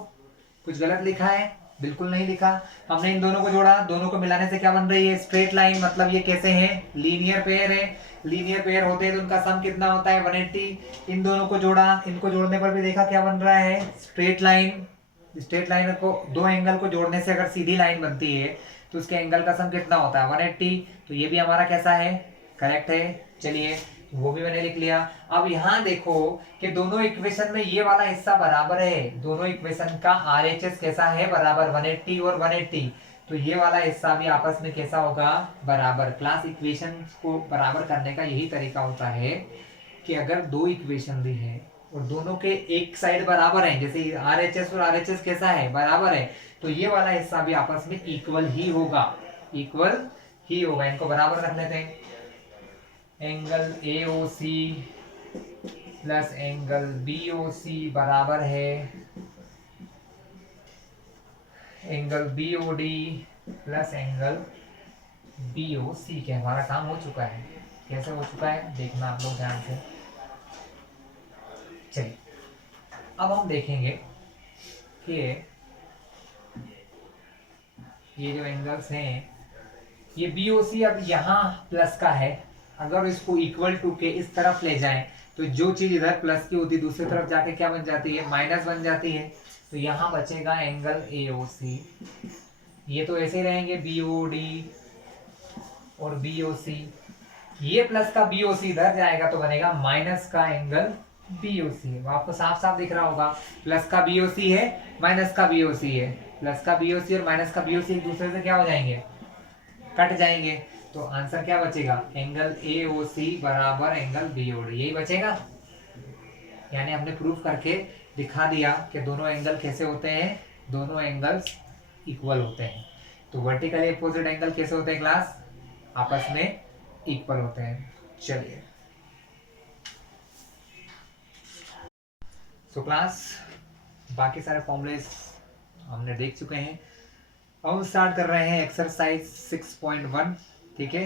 कुछ गलत लिखा है? बिल्कुल नहीं लिखा। हमने इन दोनों को जोड़ा, दोनों को मिलाने से क्या बन रही है, स्ट्रेट लाइन। मतलब ये कैसे हैं, लीनियर पेयर है। लीनियर पेयर होते हैं तो उनका सम कितना होता है, 180। इन दोनों को जोड़ा, इनको जोड़ने पर भी देखा क्या बन रहा है, स्ट्रेट लाइन। स्ट्रेट लाइन को, दो एंगल को जोड़ने से अगर सीधी लाइन बनती है तो उसके एंगल का सम कितना होता है, 180। तो ये भी हमारा कैसा है, करेक्ट है। चलिए वो भी मैंने लिख लिया। अब यहाँ देखो कि दोनों इक्वेशन में ये वाला हिस्सा बराबर है, दोनों इक्वेशन का RHS कैसा है, बराबर, 180 और 180। तो ये वाला हिस्सा भी आपस में कैसा होगा, बराबर। क्लास इक्वेशन को बराबर करने का यही तरीका होता है कि अगर दो इक्वेशन दी है और दोनों के एक साइड बराबर है, जैसे RHS और RHS कैसा है, बराबर है, तो ये वाला हिस्सा भी आपस में इक्वल ही होगा, इक्वल ही होगा। इनको बराबर रख लेते हैं। Angle AOC plus angle BOC बराबर है angle BOD plus angle BOC के। हमारा काम हो चुका है। कैसे हो चुका है देखना आप लोग ध्यान से। चलिए अब हम देखेंगे कि ये जो एंगल्स हैं, ये BOC अब यहाँ प्लस का है, अगर इसको इक्वल टू के इस तरफ ले जाएं तो जो चीज इधर प्लस की होती दूसरी तरफ जाके क्या बन जाती है, माइनस बन जाती है। तो यहाँ बचेगा एंगल AOC। ये तो ऐसे ही रहेंगे BOD और BOC। ये प्लस का BOC इधर जाएगा तो बनेगा माइनस का एंगल BOC। आपको साफ साफ दिख रहा होगा, प्लस का BOC है, माइनस का BOC है। प्लस का BOC और माइनस का BOC एक दूसरे से क्या हो जाएंगे, कट जाएंगे। तो आंसर क्या बचेगा, एंगल AOC बराबर एंगल BOD, यही बचेगा। यानी हमने प्रूफ करके दिखा दिया कि दोनों एंगल कैसे होते हैं, दोनों एंगल्स इक्वल होते हैं। तो वर्टिकली अपोजिट एंगल कैसे होते हैं क्लास, आपस में इक्वल होते हैं। चलिए सो क्लास बाकी सारे फॉर्मूले हमने देख चुके हैं। अब हम स्टार्ट कर रहे हैं एक्सरसाइज 6.1, ठीक है,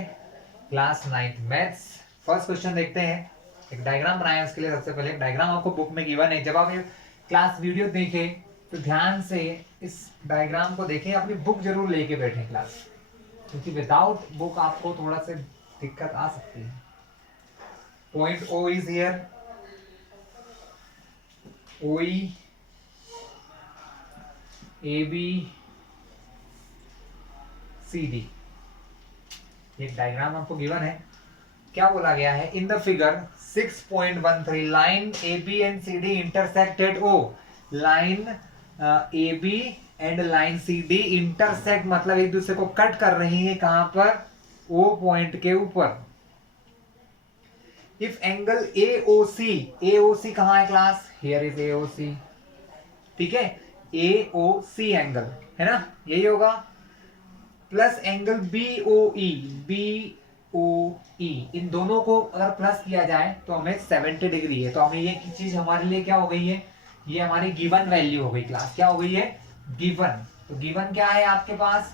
class 9th maths. First question देखते हैं। एक डायग्राम बनाया उसके लिए। सबसे पहले डायग्राम आपको बुक में गिवन है। जब आप ये क्लास वीडियो देखें तो ध्यान से इस डायग्राम को देखें, अपनी बुक जरूर लेके बैठें क्लास, क्योंकि विदाउट बुक आपको थोड़ा सा दिक्कत आ सकती है। Point O is here, OE, AB, CD। एक डायग्राम आपको गिवन है। क्या बोला गया है, in the figure 6.13 line AB and CD intersect at O। Line AB and line CD intersect मतलब एक दूसरे को कट कर रही है, कहां पर, O पॉइंट के ऊपर। इफ एंगल AOC कहां है क्लास, हियर इज AOC, ठीक है, AOC एंगल है ना, यही होगा, प्लस एंगल BOE, इन दोनों को अगर प्लस किया जाए तो हमें 70 डिग्री है। तो हमें ये चीज हमारे लिए क्या हो गई है, ये हमारी गिवन वैल्यू हो गई क्लास। क्या हो गई है, गिवन। तो गिवन क्या है आपके पास,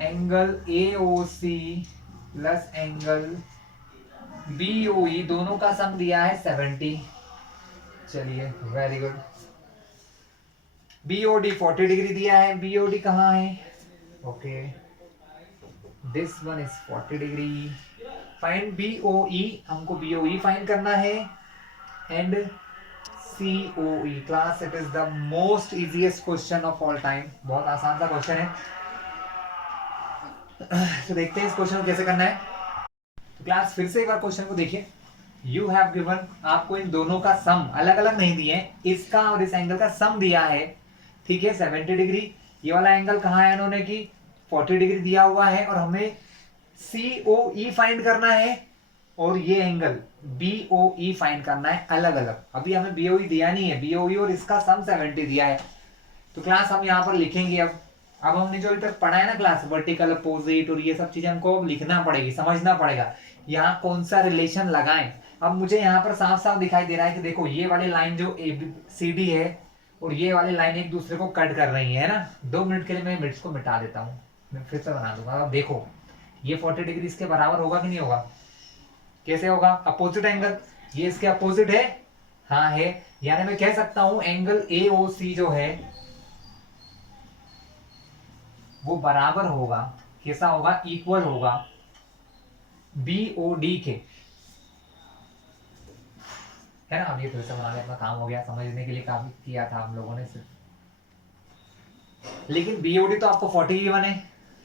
angle AOC plus angle BOE, दोनों का सम दिया है 70। चलिए वेरी गुड। BOD 40 डिग्री दिया है, BOD कहाँ है, okay, this one is 40 degree. Find BOE, हमको BOE फाइंड करना है, and COE। Class it is the most easiest question of all time, बहुत आसान सा क्वेश्चन है। तो देखते हैं इस क्वेश्चन को कैसे करना है। तो क्लास फिर से एक बार क्वेश्चन को देखिए। यू हैव गिवन, आपको इन दोनों का सम अलग अलग नहीं दिए, इसका और इस एंगल का सम दिया है, ठीक है, 70 डिग्री। ये वाला एंगल कहाँ है इन्होंने की 40 डिग्री दिया हुआ है, और हमें COE फाइंड करना है, और ये एंगल BOE फाइंड करना है अलग अलग। अभी हमें BOE दिया नहीं है, BOE और इसका सम 70 दिया है। तो क्लास हम यहाँ पर लिखेंगे। अब हमने जो अभी तक पढ़ा है ना क्लास, वर्टिकल अपोजिट और ये सब चीजें हमको अब लिखना पड़ेगी, समझना पड़ेगा यहाँ कौन सा रिलेशन लगाएं। अब मुझे यहाँ पर साफ साफ दिखाई दे रहा है कि देखो ये वाली लाइन जो ABCD है और ये वाली लाइन एक दूसरे को कट कर रही है ना। 2 मिनट के लिए मैं मिनट्स को मिटा देता हूँ, मैं फिर से बना दूंगा। अब देखो ये 40 डिग्री इसके बराबर होगा कि नहीं होगा, कैसे होगा, अपोजिट एंगल। ये इसके अपोजिट है, हाँ है, यानी मैं कह सकता हूं एंगल AOC जो है वो बराबर होगा, कैसा होगा, इक्वल होगा BOD के, है ना। अब ये थोड़ा सा बना के अपना काम हो गया, समझने के लिए काफी किया था हम लोगों ने सिर्फ, लेकिन BOD तो आपको 40 ही बने।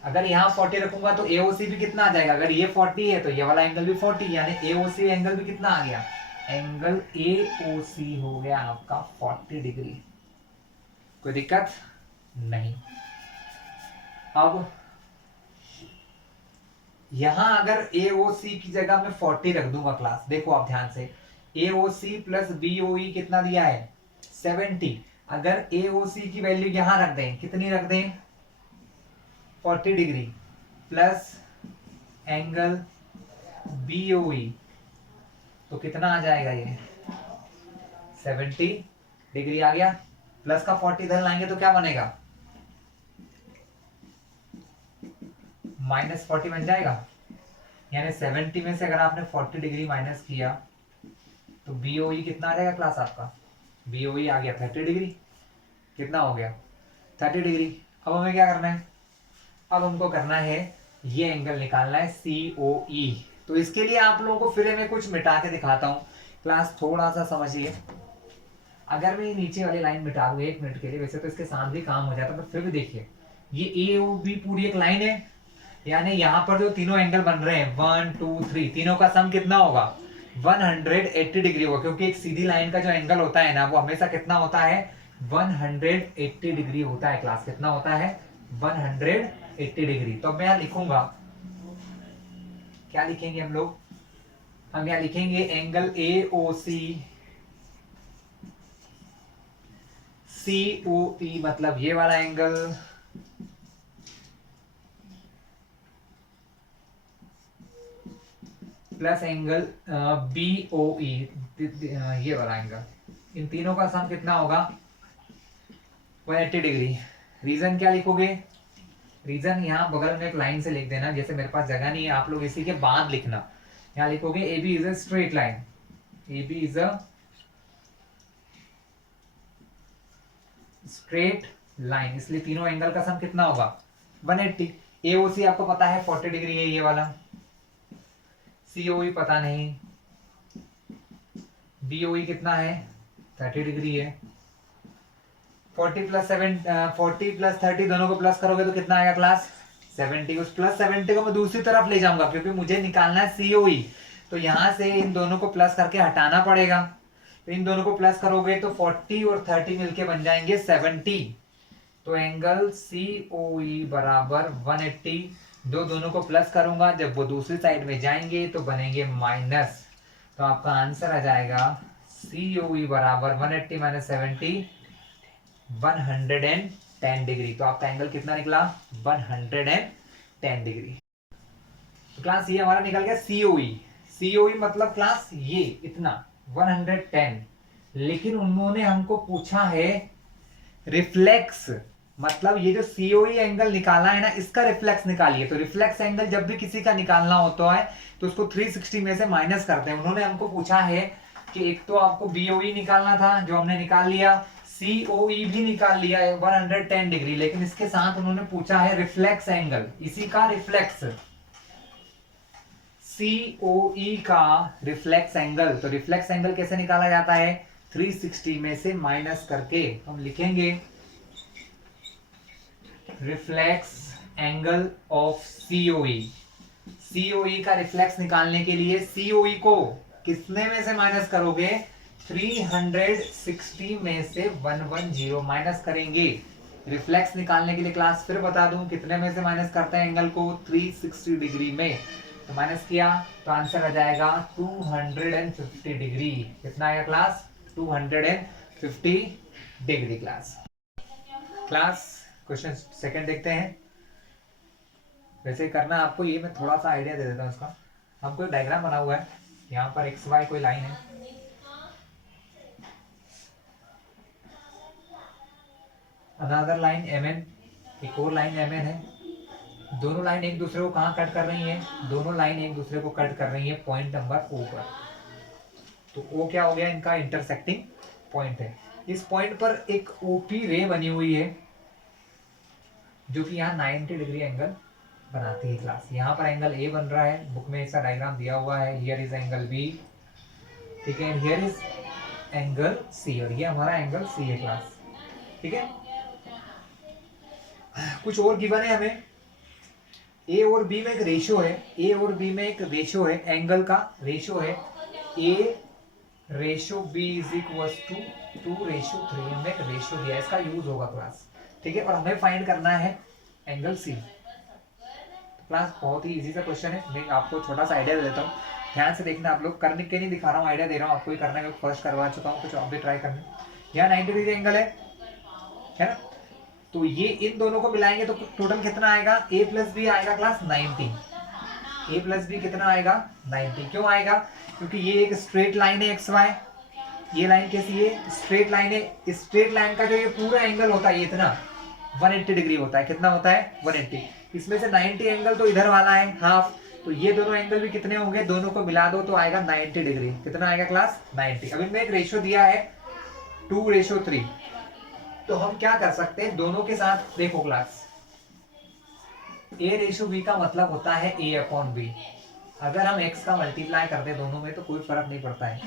अगर यहाँ 40 रखूंगा तो AOC भी कितना आ जाएगा, अगर ये 40 है तो ये वाला एंगल भी 40, यानी AOC एंगल भी कितना आ गया, एंगल AOC हो गया आपका 40 डिग्री। कोई दिक्कत नहीं। अब यहां अगर AOC की जगह मैं 40 रख दूंगा क्लास, देखो आप ध्यान से, AOC प्लस BOE कितना दिया है 70, अगर AOC की वैल्यू यहां रख दें, कितनी रख दें 40 डिग्री, प्लस एंगल BOE, तो कितना आ जाएगा ये 70 डिग्री आ गया, प्लस का 40 इधर लाएंगे तो क्या बनेगा -40 बन जाएगा, यानी 70 में से अगर आपने 40 डिग्री माइनस किया तो BOE कितना आ जाएगा क्लास आपका, BOE आ गया 30 डिग्री, कितना हो गया 30 डिग्री। अब हमें क्या करना है, अब हमको करना है ये एंगल निकालना है COE। तो इसके लिए आप लोगों को फिर मैं कुछ मिटा के दिखाता हूं, क्लास थोड़ा सा समझिए। अगर मैं नीचे वाली लाइन मिटा दूं 1 मिनट के लिए, वैसे तो इसके साथ भी काम हो जाता, पर फिर भी देखिए ये AOB पूरी एक लाइन है, यानी यहाँ पर जो तीनों एंगल बन रहे हैं 1 2 3, तीनों का सम कितना होगा 180 डिग्री होगा, क्योंकि एक सीधी लाइन का जो एंगल होता है ना वो हमेशा कितना होता है 180 डिग्री होता है क्लास, कितना होता है 180 डिग्री। तो मैं यहाँ लिखूंगा, क्या लिखेंगे हम लोग, हम यहाँ लिखेंगे एंगल AOC COE, मतलब ये वाला एंगल प्लस एंगल BOE, ये वाला एंगल, इन तीनों का सम कितना होगा 180 डिग्री। रीजन क्या लिखोगे, रीजन यहाँ बगल में एक लाइन से लिख देना, जैसे मेरे पास जगह नहीं है आप लोग इसी के बाद लिखना, यहाँ लिखोगे AB is a straight line, AB is a straight line, इसलिए तीनों एंगल का सम कितना होगा 180। AOC आपको पता है 40 डिग्री है ये वाला, COE पता नहीं, BOE कितना है 30 डिग्री है, 40 प्लस 30 दोनों को प्लस करोगे तो कितना आएगा क्लास 70, उस प्लस 70 को मैं दूसरी तरफ ले जाऊंगा क्योंकि मुझे निकालना है COE, तो यहां से इन दोनों को प्लस करके हटाना पड़ेगा, तो इन दोनों को प्लस करोगे तो 40 और 30 मिलके बन जाएंगे 70, तो एंगल COE बराबर 180, दोनों को प्लस करूंगा, जब वो दूसरी साइड में जाएंगे तो बनेंगे माइनस, तो आपका आंसर आ जाएगा COE बराबर 180 माइनस 70 110 डिग्री। तो आपका एंगल कितना निकला 110 डिग्री। तो क्लास ये हमारा निकल गया COE मतलब क्लास ये इतना 110, लेकिन उन्होंने हमको पूछा है रिफ्लेक्स, मतलब ये जो COE एंगल निकाला है ना इसका रिफ्लेक्स निकालिए। तो रिफ्लेक्स एंगल जब भी किसी का निकालना होता है तो उसको 360 में से माइनस करते हैं। उन्होंने हमको पूछा है कि एक तो आपको BOE निकालना था जो हमने निकाल लिया, COE भी निकाल लिया है 110 डिग्री, लेकिन इसके साथ उन्होंने पूछा है रिफ्लेक्स एंगल, इसी का रिफ्लेक्स COE का रिफ्लेक्स एंगल। तो रिफ्लेक्स एंगल कैसे निकाला जाता है 360 में से माइनस करके, हम लिखेंगे रिफ्लेक्स एंगल ऑफ COE का रिफ्लेक्स निकालने के लिए COE को कितने में से माइनस करोगे 360 में से 110 माइनस करेंगे। रिफ्लेक्स निकालने के लिए क्लास फिर बता दूं कितने में से माइनस करते हैं एंगल को 360 डिग्री में, तो माइनस किया तो आंसर आ जाएगा 250 डिग्री। कितना आएगा class 250 degree. Class question second देखते हैं। वैसे करना आपको ये, मैं थोड़ा सा आइडिया दे देता हूँ इसका। हमको डायग्राम बना हुआ है, यहाँ पर एक्स वाई कोई लाइन है, अनदर लाइन MN, एक और लाइन MN है, दोनों लाइन एक दूसरे को कहाँ कट कर रही है, दोनों लाइन एक दूसरे को कट कर रही है पॉइंट नंबर O पर। तो O क्या हो गया, इनका इंटरसेक्टिंग पॉइंट है। इस पॉइंट पर एक ओपी रे बनी हुई है जो कि यहाँ 90 डिग्री एंगल बनाती है क्लास। यहाँ पर एंगल ए बन रहा है, बुक में इसका डायग्राम दिया हुआ है। हियर इज एंगल बी, ठीक है, हियर इज एंगल सी, और ये हमारा एंगल सी है क्लास, ठीक है। कुछ और गिवन है हमें, ए और बी में एक रेशियो है, ए और बी में एक रेशियो है, एंगल का रेशियो है, A ratio B is equal to 2:3। हमें एक रेशियो दिया है, इसका यूज होगा क्लास, ठीक है। और हमें फाइंड करना है एंगल सी। तो क्लास बहुत ही इजी सा क्वेश्चन है, मैं आपको छोटा सा आइडिया दे देता हूँ, ध्यान से देखना आप लोग, करने के नहीं दिखा रहा हूँ, आइडिया दे रहा हूँ आपको ही करना है, फर्स्ट करवा चुका हूँ, कुछ आप भी ट्राई करना। यहाँ 90 डिग्री एंगल है ना, तो ये इन दोनों को मिलाएंगे तो टोटल कितना आएगा, a प्लस बी आएगा क्लास 90। a प्लस बी कितना आएगा, 90। क्यों आएगा, क्योंकि ये एक स्ट्रेट लाइन है एक्स वाई, ये लाइन कैसी है, स्ट्रेट लाइन है। इस स्ट्रेट लाइन का जो ये पूरा एंगल होता है ये इतना 180 डिग्री होता है। कितना होता है, 180। इसमें से 90 एंगल तो इधर वाला है हाफ, तो ये दोनों एंगल भी कितने होंगे, दोनों को मिला दो तो आएगा 90 डिग्री। कितना आएगा क्लास, 90। अब इनमें एक रेशियो दिया है 2:3, तो हम क्या कर सकते हैं, दोनों के साथ देखो क्लास, a/b का मतलब होता है a/b। अगर हम x का मल्टीप्लाई कर दे दोनों में तो कोई फर्क नहीं पड़ता है,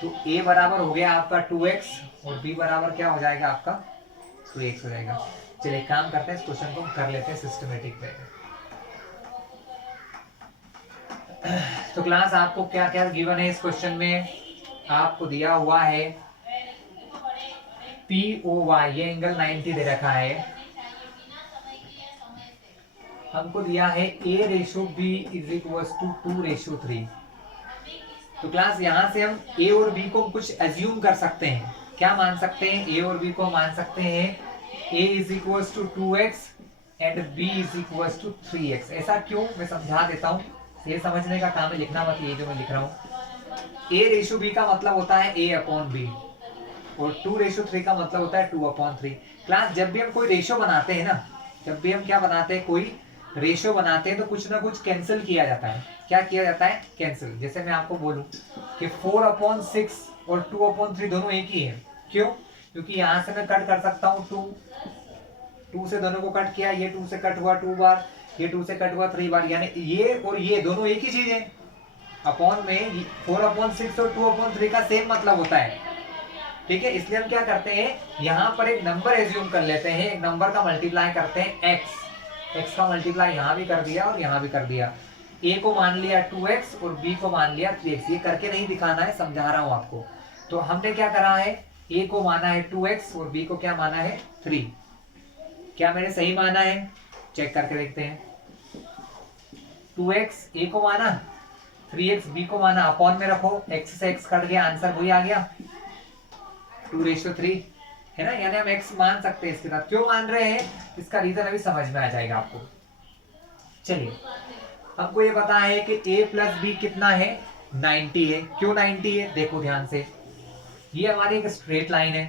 तो a बराबर हो गया आपका 2x और b बराबर क्या हो जाएगा आपका 2x हो जाएगा। चलिए काम करते हैं, इस क्वेश्चन को हम कर लेते हैं सिस्टमेटिक वे में। तो क्लास आपको क्या क्या गिवन है इस क्वेश्चन में, आपको दिया हुआ है POY, ये एंगल 90 दे रखा है, हमको दिया है a/b इज इक्वल टू 2:3। तो क्लास यहां से हम a और b को कुछ एज्यूम कर सकते हैं, क्या मान सकते हैं, a और b को मान सकते हैं a is equal to 2x and b is equal to 3x। ऐसा क्यों, मैं समझा देता हूं, ये समझने का काम है, लिखना मत ये जो मैं लिख रहा हूं। a/b का मतलब होता है a/b और 2:3 का मतलब होता है 2/3। क्लास जब भी हम कोई रेशियो बनाते हैं ना, जब भी हम क्या बनाते हैं, कोई रेशियो बनाते हैं तो कुछ ना कुछ कैंसिल किया जाता है। क्या किया जाता है, कैंसिल। जैसे मैं आपको बोलूं कि 4/6 और 2/3 दोनों एक ही है, क्यों, क्योंकि यहां से मैं कट कर सकता हूं 2 से दोनों को कट किया, ये 2 से कट हुआ 2 बार, ये 2 से कट हुआ 3 बार, यानी ये और ये दोनों एक ही चीज है। अपॉन में 4/6 और 2/3 का सेम मतलब होता है, ठीक है। इसलिए हम क्या करते हैं, यहाँ पर एक नंबर एज्यूम कर लेते हैं, एक नंबर का मल्टीप्लाई करते हैं x का मल्टीप्लाई यहाँ भी कर दिया और यहाँ भी कर दिया। a को मान लिया 2x और b को मान लिया 3x। ये करके नहीं दिखाना है, समझा रहा हूँ आपको। तो हमने क्या करा है, a को माना है 2x और b को क्या माना है 3। क्या मैंने सही माना है, चेक करके देखते हैं। 2x a को माना, 3x b को माना, अपॉन में रखो, x से x कट गया, आंसर वही आ गया 2:3, है ना। यानी हम x मान सकते हैं इसके साथ। क्यों मान रहे हैं, इसका रीजन अभी समझ में आ जाएगा आपको। चलिए, हमको ये पता है कि a प्लस बी कितना है, 90 है। क्यों 90 है, देखो ध्यान से, ये हमारी एक स्ट्रेट लाइन है।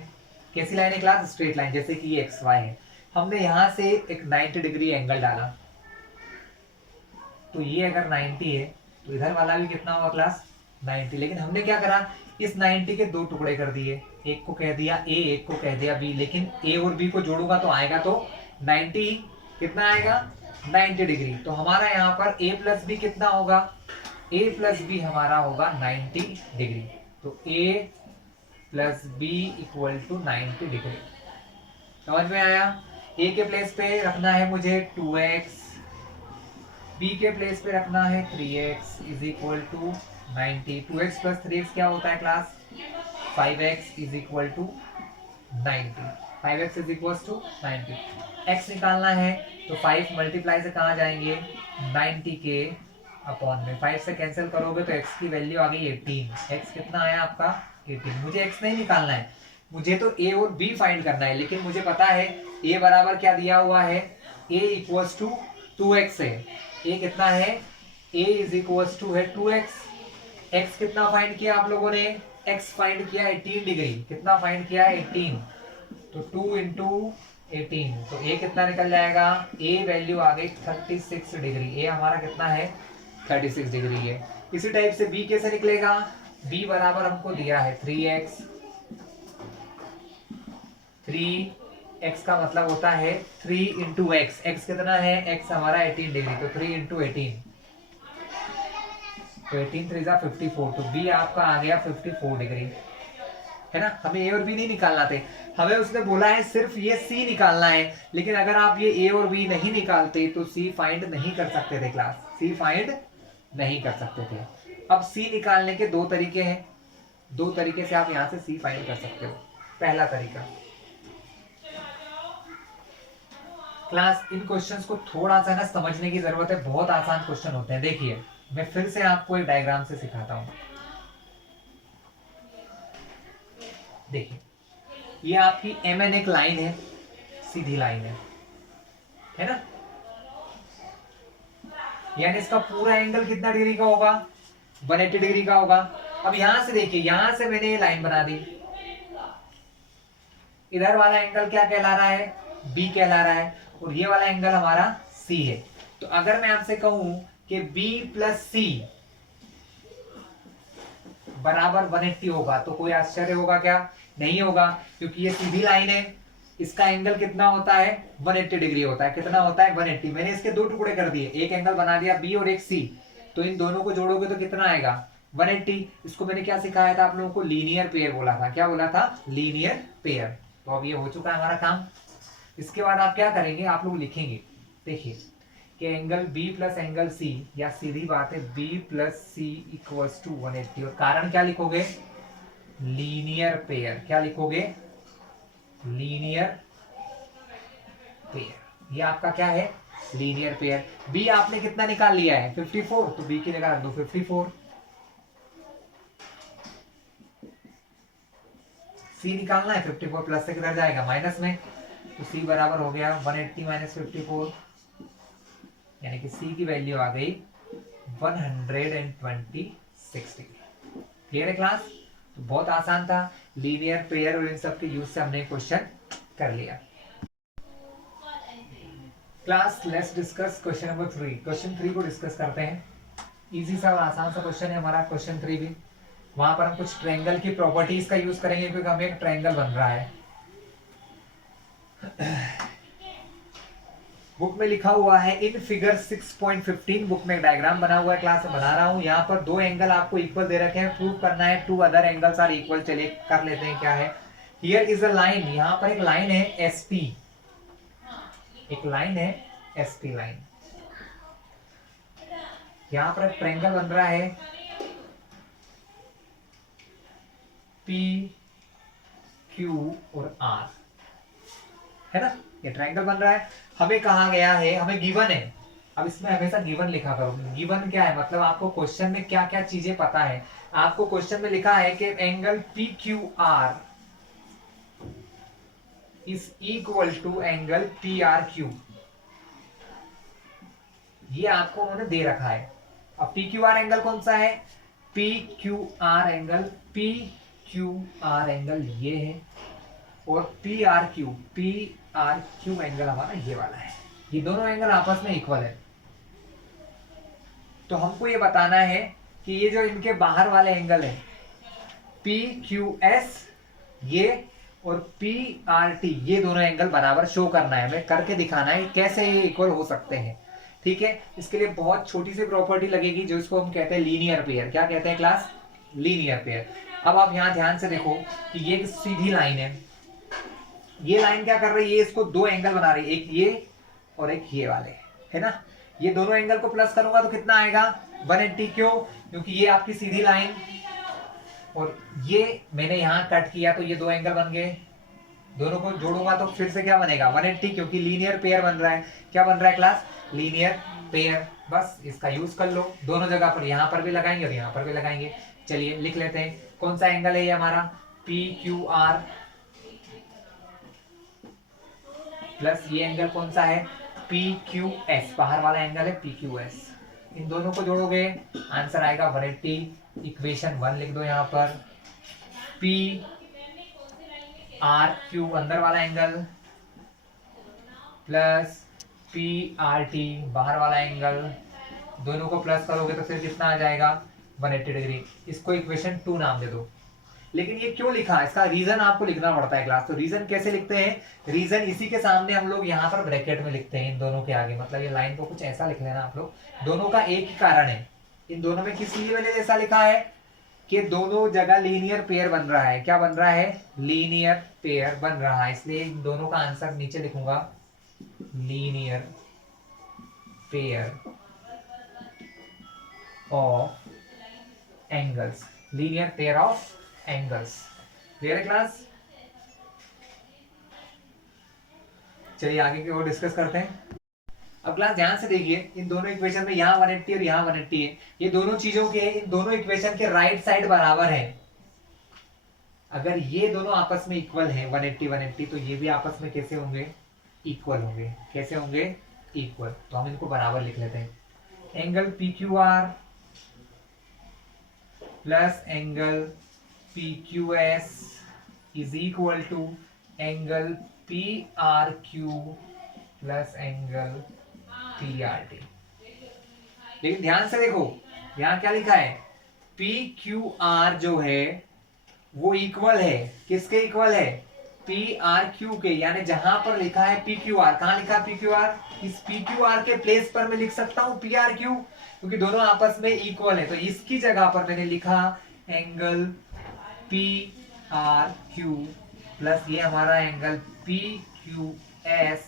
कैसी लाइन है क्लास, स्ट्रेट लाइन, जैसे कि ये XY है। हमने यहां से एक 90 डिग्री एंगल डाला, तो ये अगर 90 है तो इधर वाला भी कितना होगा क्लास, 90। लेकिन हमने क्या करा, इस 90 के दो टुकड़े कर दिए, एक को कह दिया a, एक को कह दिया b। लेकिन a और b को जोड़ूंगा तो आएगा तो 90, कितना आएगा 90 डिग्री। तो हमारा यहाँ पर a प्लस बी कितना होगा, a प्लस बी हमारा होगा 90 डिग्री। तो a plus B equal to 90 degree. समझ में आया। a के प्लेस पे रखना है मुझे 2x, b के प्लेस पे रखना है 3x is equal to 90। 2x plus 3x क्या होता है class, 5x is equal to 90। 5x is equal to 90। x निकालना है तो 5 मल्टीप्लाई से कहाँ जाएंगे, 90 के अपॉन में 5 से कैंसिल करोगे तो x की वैल्यू आ गई 18। x कितना आया आपका 18। मुझे x नहीं निकालना है, मुझे तो a और b फाइंड करना है। लेकिन मुझे पता है a बराबर क्या दिया हुआ है, a इक्वल्स टू 2x है। a कितना है, a इज इक्वल्स टू है 2x। x कितना फाइंड किया आप लोगों ने, x फाइंड किया 18 डिग्री। कितना फाइंड किया है 18, तो 2 इंटू 18, तो a कितना निकल जाएगा, a वैल्यू आ गई 36 डिग्री। a हमारा कितना है 36 डिग्री है। इसी टाइप से b कैसे निकलेगा, b बराबर हमको दिया है 3x, 3x का मतलब होता है 3 इंटू एक्स। एक्स कितना है? x हमारा 18 डिग्री, तो 3 इंटू 18, तो 18 3 जा 54, तो b आपका आ गया 54 डिग्री, है ना। हमें ए और बी नहीं निकालना थे, हमें उसने बोला है सिर्फ ये सी निकालना है। लेकिन अगर आप ये ए और बी नहीं निकालते तो सी फाइंड नहीं कर सकते थे क्लास, सी फाइंड नहीं कर सकते थे। अब सी निकालने के दो तरीके हैं, दो तरीके से आप यहां से सी फाइंड कर सकते हो। पहला तरीका, क्लास इन क्वेश्चंस को थोड़ा सा ना समझने की जरूरत है, बहुत आसान क्वेश्चन होते हैं। देखिए मैं फिर से आपको एक डायग्राम से सिखाता हूं। देखिए ये आपकी एम एन एक लाइन है, सीधी लाइन है ना। यानी इसका पूरा एंगल कितना डिग्री का होगा? 180 डिग्री का होगा। अब यहां से देखिए, यहां से मैंने ये लाइन बना दी, इधर वाला एंगल क्या कहला रहा है? बी कहला रहा है, और ये वाला एंगल हमारा सी है। तो अगर मैं आपसे कहूं कि बी प्लस सी बराबर 180 होगा, तो कोई आश्चर्य होगा क्या? नहीं होगा, क्योंकि ये सीधी लाइन है, इसका एंगल कितना होता है? 180 डिग्री होता है। कितना होता है? 180। मैंने इसके दो टुकड़े कर दिए, एक एंगल बना दिया बी और एक सी, तो इन दोनों को जोड़ोगे तो कितना आएगा? 180। इसको मैंने क्या सिखाया था आप लोगों को? लीनियर पेयर बोला था। क्या बोला था? Linear pair. तो अब ये हो चुका है हमारा काम। इसके बाद आप क्या करेंगे? आप लोग लिखेंगे, देखिए कि angle B plus angle C, या सीधी बात है B plus C equals to 180, और कारण क्या लिखोगे? Linear pair. क्या लिखोगे? Linear pair. ये आपका क्या है? Linear pair. B आपने कितना निकाल लिया है? 54, तो B की जगह रख दो 54। C निकालना है, 54 प्लस से किधर जाएगा? माइनस में, तो C बराबर हो गया 180 माइनस 54, यानी कि C की वैल्यू आ गई 126 डिग्री। क्लियर है क्लास? तो बहुत आसान था, लीनियर पेयर और इन सब के यूज से हमने क्वेश्चन कर लिया। Class let's discuss question number 3। Question 3 को डिस्कस करते हैं। इजी सा और आसान सा क्वेश्चन है हमारा क्वेश्चन 3 भी। वहां पर हम कुछ ट्रायंगल की प्रॉपर्टीज का यूज करेंगे, क्योंकि हमें एक ट्रायंगल बन रहा है। बुक में लिखा हुआ है इन फिगर 6.15, बुक में एक डायग्राम बना हुआ है, क्लास में बना रहा हूं। यहाँ पर दो एंगल आपको इक्वल दे रखे हैं, प्रूव करना है two other angles are equal. चलिए कर लेते हैं क्या है। हियर इज अ लाइन, यहाँ पर एक लाइन है एसपी, एक लाइन है एसपी लाइन। यहाँ पर एक ट्रायंगल बन रहा है पी क्यू और आर, है ना। ये ट्रायंगल बन रहा है, हमें कहा गया है, हमें गिवन है। अब इसमें हमेशा गिवन लिखा करो। गिवन क्या है? मतलब आपको क्वेश्चन में क्या क्या चीजें पता है। आपको क्वेश्चन में लिखा है कि angle P Q R is equal to angle P R Q, ये आपको उन्होंने दे रखा है। अब पी क्यू आर एंगल कौन सा है? P Q R angle, P Q R angle ये है, और पी आर क्यू एंगल हमारा ये वाला है। ये दोनों एंगल आपस में इक्वल है। तो हमको ये बताना है कि ये जो इनके बाहर वाले एंगल है पी क्यू एस ये और पी आर टी, ये दोनों एंगल बराबर शो करना है, हमें करके दिखाना है कैसे ये इक्वल हो सकते हैं। ठीक है, इसके लिए बहुत छोटी सी प्रॉपर्टी लगेगी, जो इसको हम कहते हैं लीनियर पेयर। क्या कहते हैं क्लास? Linear pair. अब आप यहां ध्यान से देखो कि ये एक सीधी लाइन है, ये लाइन क्या कर रही है? इसको दो एंगल बना रही है, एक ये और एक ये वाले, है ना। ये दोनों एंगल को प्लस करूंगा तो कितना आएगा? 180। क्यों? क्योंकि ये आपकी सीधी लाइन और ये मैंने यहां कट किया, तो ये दो एंगल बन गए। दोनों को जोड़ूंगा तो फिर से क्या बनेगा? 180, क्योंकि लीनियर पेयर बन रहा है। क्या बन रहा है क्लास? Linear pair. बस इसका यूज कर लो दोनों जगह पर, यहां पर भी लगाएंगे और यहां पर भी लगाएंगे। चलिए लिख लेते हैं, कौन सा एंगल है ये हमारा? पी क्यू आर, प्लस ये एंगल कौन सा है? पी क्यू एस, बाहर वाला एंगल है पी क्यू एस। इन दोनों को जोड़ोगे आंसर आएगा 180। इक्वेशन 1 लिख दो यहाँ पर। पी आर क्यू अंदर वाला angle plus P R T बाहर वाला एंगल, दोनों को प्लस करोगे तो फिर कितना आ जाएगा? 180 डिग्री। इसको इक्वेशन 2 नाम दे दो। लेकिन ये क्यों लिखा, इसका रीजन आपको लिखना पड़ता है क्लास। तो रीजन कैसे लिखते हैं, रीजन इसी के सामने हम लोग यहाँ पर ब्रैकेट में लिखते हैं, इन दोनों के आगे। मतलब ये लाइन को कुछ ऐसा लिख लेना आप लोग, दोनों का एक ही कारण है। इन दोनों में किस लिए मैंने ऐसा लिखा है कि दोनों जगह लीनियर पेयर बन रहा है। क्या बन रहा है, लीनियर पेयर बन रहा है, इसलिए इन दोनों का आंसर नीचे लिखूंगा, linear pair of angles, linear pair of angles. Clear है क्लास? चलिए आगे की ओर डिस्कस करते हैं। अब क्लास ध्यान से देखिए, इन दोनों इक्वेशन में यहाँ 180 और यहाँ 180 है। ये दोनों चीजों के, इन दोनों इक्वेशन के राइट साइड बराबर है। अगर ये दोनों आपस में इक्वल है 180 180, तो ये भी आपस में कैसे होंगे, इक्वल होंगे। कैसे होंगे, इक्वल। तो हम इनको बराबर लिख लेते हैं। Angle P Q R plus angle P Q S is equal to angle P R Q plus angle P R T. लेकिन ध्यान से देखो, यहां क्या लिखा है, पी क्यू आर जो है वो इक्वल है, किसके इक्वल है, पी आर क्यू के। यानी जहां पर लिखा है पी क्यू आर, कहां लिखा है पी क्यू आर, इस पी क्यू आर के प्लेस पर मैं लिख सकता हूं पी आर क्यू, क्योंकि दोनों आपस में इक्वल है। तो इसकी जगह पर मैंने लिखा angle P R Q plus ये हमारा एंगल पी क्यू एस,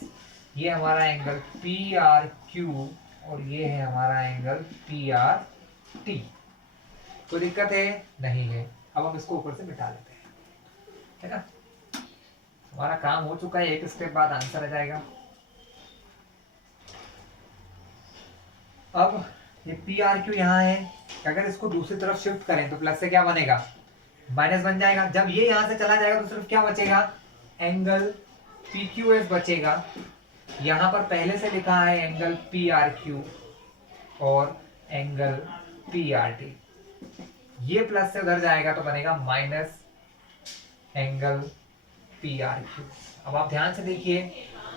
ये हमारा एंगल पी आर क्यू, और ये है हमारा एंगल पी आर टी। कोई दिक्कत है, नहीं है। अब हम इसको ऊपर से मिटा लेते हैं, है ना। हमारा काम हो चुका है, एक स्टेप बाद आंसर आ जाएगा। अब ये पी आर क्यू यहाँ है, अगर इसको दूसरी तरफ शिफ्ट करें तो प्लस से क्या बनेगा, माइनस बन जाएगा। जब ये यहां से चला जाएगा तो सिर्फ क्या बचेगा, एंगल पी क्यू एस बचेगा। यहां पर पहले से लिखा है एंगल पी आर क्यू और एंगल पी आर टी। ये प्लस से उधर जाएगा तो बनेगा minus angle P R Q. अब आप ध्यान से देखिए,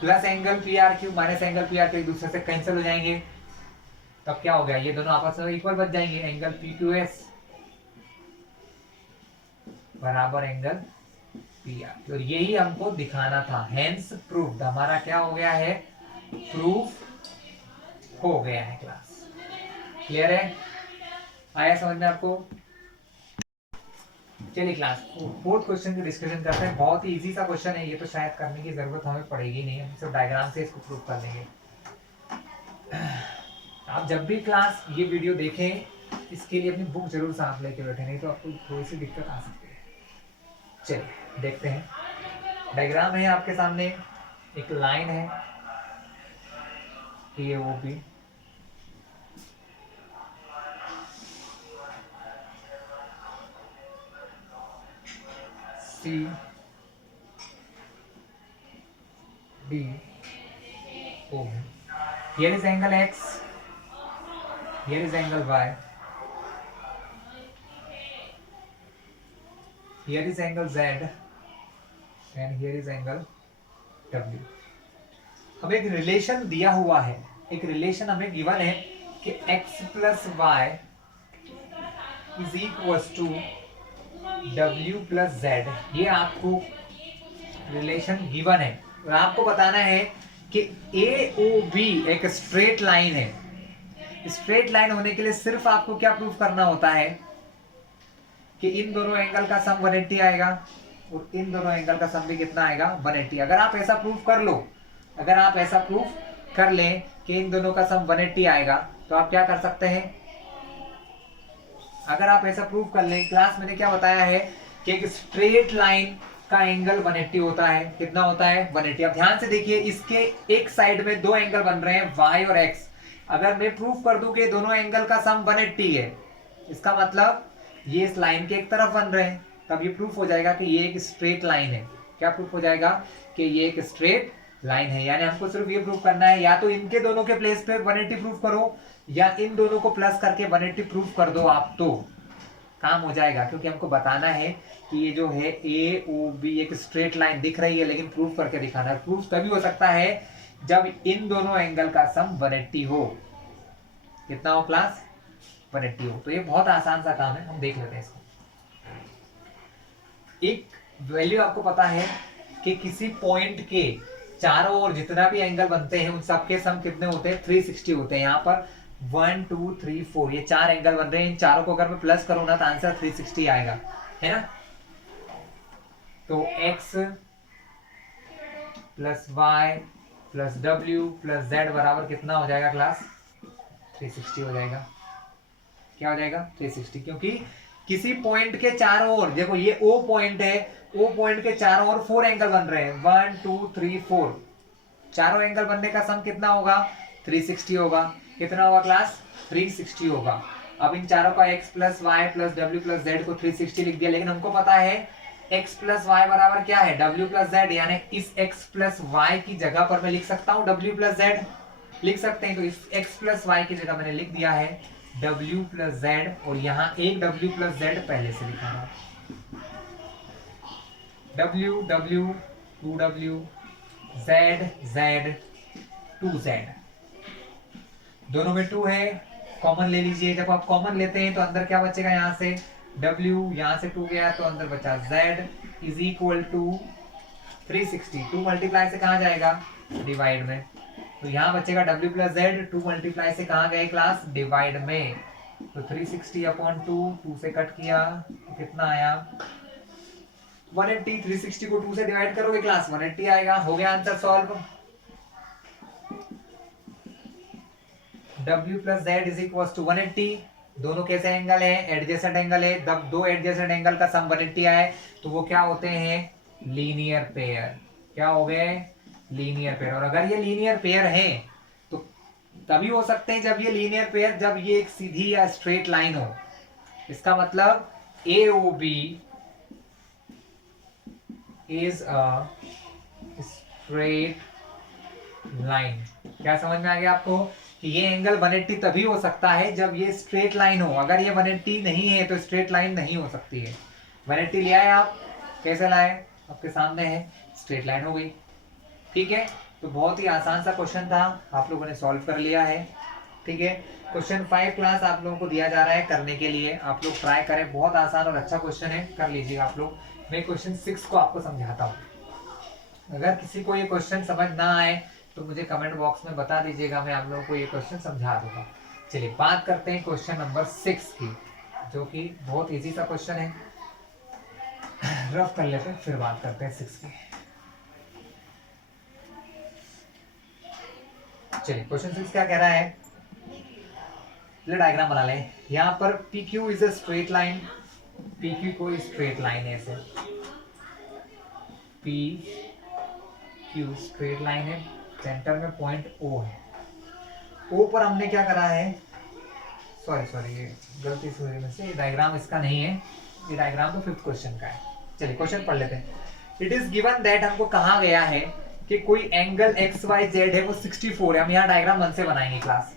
plus angle P R Q minus angle P R Q एक दूसरे से कैंसिल हो जाएंगे। तब क्या हो गया, ये दोनों आपस में इक्वल बच जाएंगे। एंगल पी क्यू एस बराबर एंगल पी आर, और यही हमको दिखाना था। हेंस प्रूफ, हमारा क्या हो गया है, प्रूफ हो गया है क्लास। क्लियर है, आया समझ में आपको? चलिए क्लास फोर्थ क्वेश्चन की डिस्कशन करते हैं। बहुत ही इजी सा क्वेश्चन है ये, तो शायद करने की जरूरत हमें पड़ेगी नहीं, हम सिर्फ डायग्राम से इसको प्रूव कर लेंगे। आप जब भी क्लास ये वीडियो देखें, इसके लिए अपनी बुक जरूर साथ लेके बैठे, नहीं तो आपको थोड़ी सी दिक्कत आ सकती है। चलिए देखते हैं। डायग्राम है आपके सामने, एक लाइन है A O B, C D O. Here is angle X, here is angle Y, here is angle Z, and here is angle W। हमें एक रिलेशन दिया हुआ है, एक रिलेशन हमें गिवन है कि x plus Y is equal to W plus Z। ये आपको रिलेशन गिवन है और आपको बताना है कि AOB एक स्ट्रेट लाइन है। स्ट्रेट लाइन होने के लिए सिर्फ आपको क्या प्रूफ करना होता है कि इन दोनों एंगल का सम 180 आएगा और इन दोनों एंगल का सम भी कितना आएगा, 180। अगर आप ऐसा प्रूफ कर लो, अगर आप ऐसा प्रूफ कर लें कि इन दोनों का सम 180 आएगा, तो आप क्या कर सकते हैं, अगर आप ऐसा प्रूफ कर लें, क्लास मैंने क्या बताया है कि एक स्ट्रेट लाइन का एंगल 180 होता है। कितना होता है, 180। अब ध्यान से देखिए, इसके एक साइड में दो एंगल बन रहे हैं y और x। अगर मैं प्रूफ कर दूं कि दोनों एंगल का सम 180 है, इसका मतलब ये इस लाइन के एक तरफ बन रहे हैं, तब ये प्रूफ हो जाएगा कि ये एक स्ट्रेट लाइन है। क्या प्रूफ हो जाएगा कि ये एक स्ट्रेट लाइन है। यानी हमको सिर्फ ये प्रूफ करना है, या तो इनके दोनों के प्लेस पे 180 प्रूफ करो, या इन दोनों को प्लस करके 180 प्रूफ कर दो आप, तो काम हो जाएगा। क्योंकि हमको बताना है कि ये जो है AOB एक स्ट्रेट लाइन दिख रही है, लेकिन प्रूफ करके दिखाना है। प्रूफ तभी हो सकता है जब इन दोनों एंगल का सम 180 हो। कितना हो क्लास, 180 हो। तो ये बहुत आसान सा काम है, हम देख लेते हैं इसको। एक वैल्यू आपको पता है कि किसी पॉइंट के चारों ओर जितना भी एंगल बनते हैं उन सबके सम कितने होते हैं, 360 होते हैं। यहाँ पर 1 2 3 4 ये 4 एंगल बन रहे हैं, इन चारों को अगर मैं प्लस करूँ ना तो आंसर 360 आएगा, है ना। तो x plus Y plus W plus Z बराबर कितना हो जाएगा क्लास, 360 हो जाएगा। क्या हो जाएगा, 360, क्योंकि किसी पॉइंट के चारों ओर, देखो ये O पॉइंट है, O पॉइंट के चारों ओर 4 एंगल बन रहे हैं, 1 2 3 4, चारों एंगल बनने का सम कितना होगा, 360 होगा। कितना होगा क्लास, 360 होगा। अब इन चारों का x plus Y plus W plus Z को 360 लिख दिया, लेकिन हमको पता है x प्लस वाई बराबर क्या है, w प्लस जेड, यानी इस x प्लस वाई की जगह पर मैं लिख सकता हूं w प्लस जेड, लिख सकते हैं। तो इस x प्लस वाई की जगह मैंने लिख दिया है w प्लस जेड, और यहाँ एक w प्लस जेड पहले से लिखा है, w w 2w z z 2z, दोनों में 2 है, कॉमन ले लीजिए। जब आप कॉमन लेते हैं तो अंदर क्या बचेगा, यहाँ से w, यहाँ से 2 गया तो अंदर बचा z is equal to 360। 2 multiply से कहाँ जाएगा, डिवाइड में, तो यहाँ बचेगा w प्लस जेड, 2 मल्टीप्लाई से कहाँ गए क्लास, डिवाइड में, तो 360 अपॉन 2 से कट किया तो कितना आया 180। 360 को 2 से डिवाइड करोगे क्लास 180 आएगा। हो गया answer solve. w plus Z is equal to 180, दोनों कैसे एंगल है, एडजेसेंट एंगल है, जब दो एडजेसेंट एंगल का सम 180 आए तो वो क्या होते हैं, लीनियर पेयर। क्या हो गए, लीनियर पेयर। और अगर ये लीनियर पेयर है तो तभी हो सकते हैं जब ये लीनियर पेयर, जब ये एक सीधी या स्ट्रेट लाइन हो। इसका मतलब AOB is a straight line. क्या समझ में आ गया आपको कि ये एंगल 180 तभी हो सकता है जब ये स्ट्रेट लाइन हो। अगर ये 180 नहीं है तो स्ट्रेट लाइन नहीं हो सकती है। 180 ले आए आप, कैसे लाए, आपके सामने है, स्ट्रेट लाइन हो गई। ठीक है, तो बहुत ही आसान सा क्वेश्चन था, आप लोगों ने सॉल्व कर लिया है। ठीक है, क्वेश्चन 5 क्लास आप लोगों को दिया जा रहा है करने के लिए, आप लोग ट्राई करें, बहुत आसान और अच्छा क्वेश्चन है, कर लीजिएगा आप लोग। मैं क्वेश्चन 6 को आपको समझाता हूँ। अगर किसी को ये क्वेश्चन समझ ना आए तो मुझे कमेंट बॉक्स में बता दीजिएगा, मैं आप लोगों को ये क्वेश्चन समझा दूंगा। चलिए बात करते हैं क्वेश्चन नंबर 6 की, जो कि बहुत इजी सा क्वेश्चन है। रफ कर लेते हैं फिर बात करते हैं 6 की। चलिए क्वेश्चन 6 क्या कह रहा है, डायग्राम बना लें। यहाँ पर PQ is a straight line, PQ कोई स्ट्रेट लाइन है, ऐसे PQ स्ट्रेट लाइन है, सेंटर में पॉइंट O है। O पर हमने क्या करा है, सॉरी ये गलती से हुई मुझसे, ये डायग्राम इसका नहीं है, ये डायग्राम तो 5th क्वेश्चन का है। चलिए क्वेश्चन पढ़ लेते हैं। इट इज गिवन दैट, हमको कहा गया है कि कोई एंगल XYZ है वो 64 है। हम यहाँ डायग्राम 1 से बनाएंगे क्लास।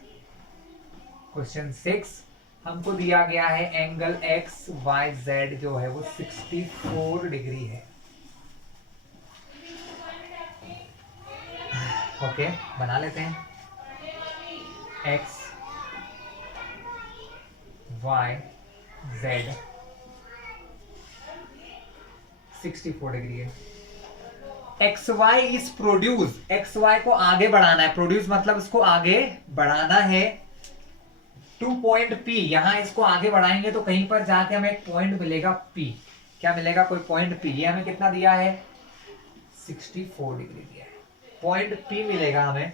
क्वेश्चन 6 हमको दिया गया है एंगल XYZ जो है वो 64 डिग्री है। ओके, बना लेते हैं। X Y Z 64 डिग्री है। XY इज प्रोड्यूस, XY को आगे बढ़ाना है, प्रोड्यूस मतलब इसको आगे बढ़ाना है टू पॉइंट P। यहां इसको आगे बढ़ाएंगे तो कहीं पर जाके हमें एक पॉइंट मिलेगा P। क्या मिलेगा, कोई पॉइंट P। ये हमें कितना दिया है, 64 डिग्री दिया है, पॉइंट P मिलेगा हमें।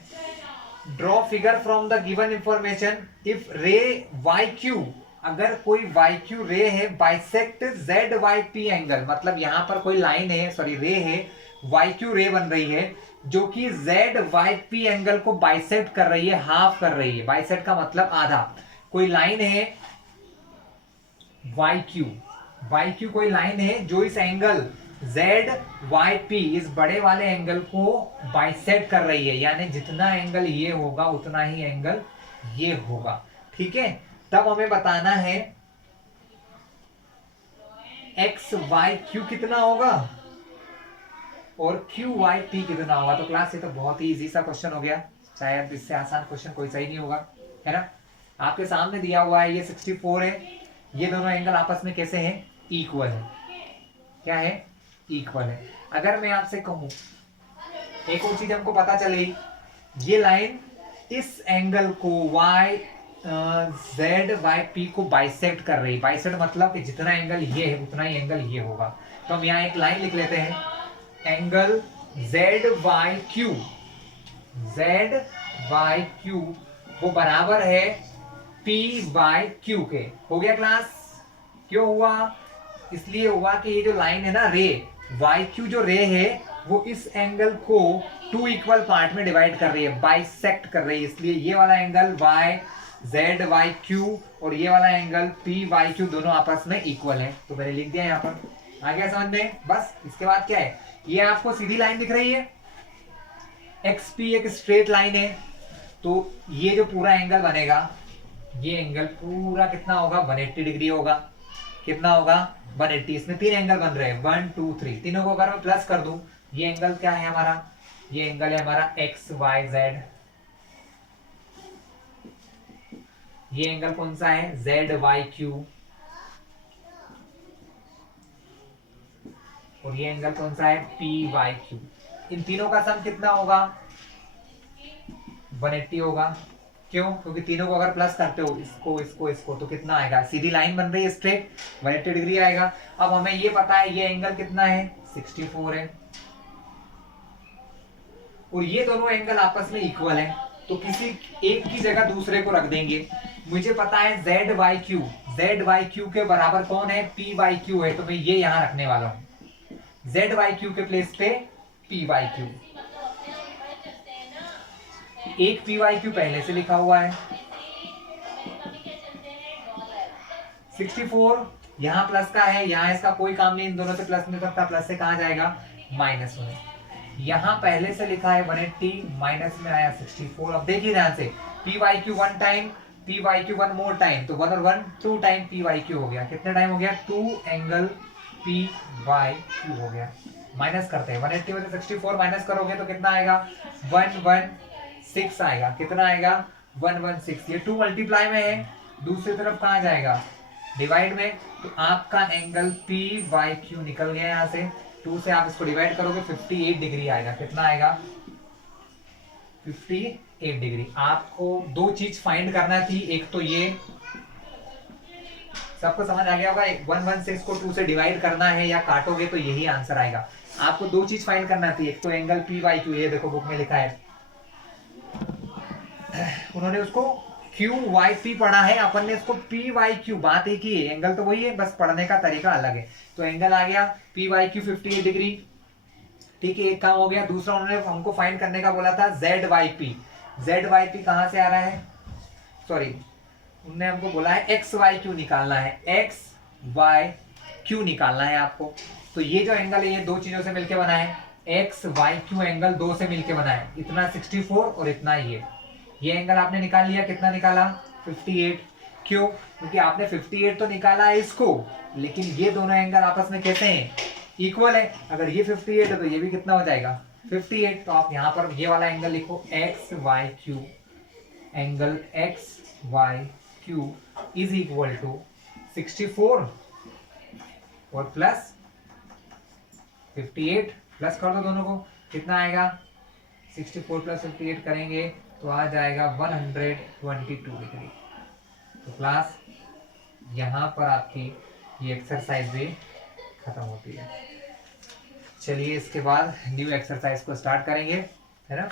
Draw figure from the given information if रे YQ, अगर कोई YQ रे है बाइसेक्ट ZYP एंगल, मतलब यहां पर कोई लाइन है, सॉरी रे है, YQ रे बन रही है जो कि ZYP एंगल को बाइसेक्ट कर रही है, हाफ कर रही है। बाइसेक्ट का मतलब आधा। कोई लाइन है YQ कोई लाइन है जो इस एंगल ZYP इस बड़े वाले एंगल को बाइसेक्ट कर रही है, यानी जितना एंगल ये होगा उतना ही एंगल ये होगा। ठीक है, तब हमें बताना है XYQ कितना होगा और QYP कितना होगा। तो क्लास ये तो बहुत ही इजी सा क्वेश्चन हो गया, शायद इससे आसान क्वेश्चन कोई सही नहीं होगा, है ना। आपके सामने दिया हुआ है ये 64 है, ये दोनों एंगल आपस में कैसे हैं, इक्वल है। क्या है, इक्वल है। अगर मैं आपसे कहूं, एक और चीज हमको पता चली, ये लाइन इस एंगल को y z y p को बाइसेक्ट कर रही है। बाइसेक्ट मतलब कि जितना एंगल ये है उतना ही एंगल ये होगा। तो हम यहाँ एक लाइन लिख लेते हैं, angle z y q, z y q वो बराबर है p y q के। हो गया क्लास? क्यों हुआ? इसलिए हुआ कि ये जो लाइन है ना रे, वाई क्यू जो रे है वो इस एंगल को 2 इक्वल पार्ट में डिवाइड कर रही है, बाइसेक्ट कर रही है। इसलिए ये वाला angle Y Z Y Q और ये वाला एंगल पी वाई क्यू दोनों आपस में इक्वल है। तो मैंने लिख दिया यहाँ पर। आ गया समझ में? बस इसके बाद क्या है, ये आपको सीधी लाइन दिख रही है, एक्स पी एक स्ट्रेट लाइन है। तो ये जो पूरा एंगल बनेगा, ये एंगल पूरा कितना होगा, 180 डिग्री होगा। कितना होगा, 180। इसमें 3 एंगल बन रहे हैं, 1 2 3, तीनों को अगर मैं प्लस कर दूं, ये एंगल क्या है हमारा, ये एंगल है हमारा एक्स वाई जेड। ये एंगल कौन सा है, जेड वाई क्यू। और ये एंगल कौन सा है, पी वाई क्यू। इन तीनों का सम कितना होगा, 180 होगा। क्यों? क्योंकि तीनों को अगर प्लस करते हो, इसको इसको इसको, तो कितना आएगा, सीधी लाइन बन रही है स्ट्रेट, 180 डिग्री आएगा। अब हमें ये पता है ये एंगल कितना है, 64 है। और ये दोनों एंगल आपस में इक्वल है, तो किसी एक की जगह दूसरे को रख देंगे। मुझे पता है Z Y Q, Z Y Q के बराबर कौन है, पी वाई क्यू है। तो मैं ये यहां रखने वाला हूं, जेड वाई क्यू के प्लेस पे पी वाई क्यू। एक पी वाई क्यू पहले से लिखा हुआ है, 64 यहां प्लस का है, यहां इसका कोई काम नहीं, इन दोनों से प्लस नहीं करता, प्लस से कहां जाएगा, माइनस में। यहां पहले से लिखा है 180, माइनस में आया 64। अब देखिए ध्यान से, P Y Q 1 time, P Y Q 1 more time, तो 1 और 1 2 टाइम पी वाई क्यू हो गया। कितने टाइम हो गया, 2 एंगल पी वाई क्यू हो गया। माइनस करते हैं, 180 में से 64 माइनस करोगे तो कितना आएगा, 116 आएगा। कितना आएगा, 116। ये 2 मल्टीप्लाई में है, दूसरी तरफ कहां जाएगा, डिवाइड में। तो आपका एंगल पी वाई क्यू निकल गया यहां से, 2 से आप इसको डिवाइड करोगे 58 डिग्री आएगा। कितना आएगा, 58 डिग्री। आपको 2 चीज फाइंड करना थी, एक तो ये, सबको समझ आ गया होगा, 116 को 2 से डिवाइड करना है या काटोगे तो यही आंसर आएगा। आपको 2 चीज फाइंड करना थी, एक तो एंगल पी वाई क्यू, ये देखो बुक में लिखा है, उन्होंने उसको क्यू वाई पी पढ़ा है, अपन ने इसको पी वाई क्यू, बात एक ही है, एंगल तो वही है, बस पढ़ने का तरीका अलग है। तो एंगल आ गया पी वाई क्यू 58 डिग्री। ठीक है, एक काम हो गया। दूसरा उन्होंने हमको फाइंड करने का बोला था Z Y P. Z Y P कहां से आ रहा है, सॉरी उन्होंने हमको बोला है एक्स वाई क्यू निकालना है, एक्स वाई क्यू निकालना है आपको। तो ये जो एंगल है ये 2 चीजों से मिलकर बना है, एक्स वाई क्यू एंगल 2 से मिलकर बना है, इतना 64 और इतना ये एंगल आपने निकाल लिया। कितना निकाला, 58। क्यों? क्योंकि आपने 58 तो निकाला है इसको, लेकिन ये दोनों एंगल आपस में कैसे हैं, इक्वल है। अगर ये 58 है तो ये भी कितना हो जाएगा, 58। तो आप यहाँ पर ये वाला एंगल लिखो, X Y Q, angle X Y Q is equal to 64 और प्लस 58, प्लस कर दो दोनों को, कितना आएगा, 64 प्लस 58 करेंगे तो आ जाएगा 122 डिग्री। तो क्लास यहाँ पर आपकी ये एक्सरसाइज भी खत्म होती है। चलिए इसके बाद न्यू एक्सरसाइज को स्टार्ट करेंगे, है ना।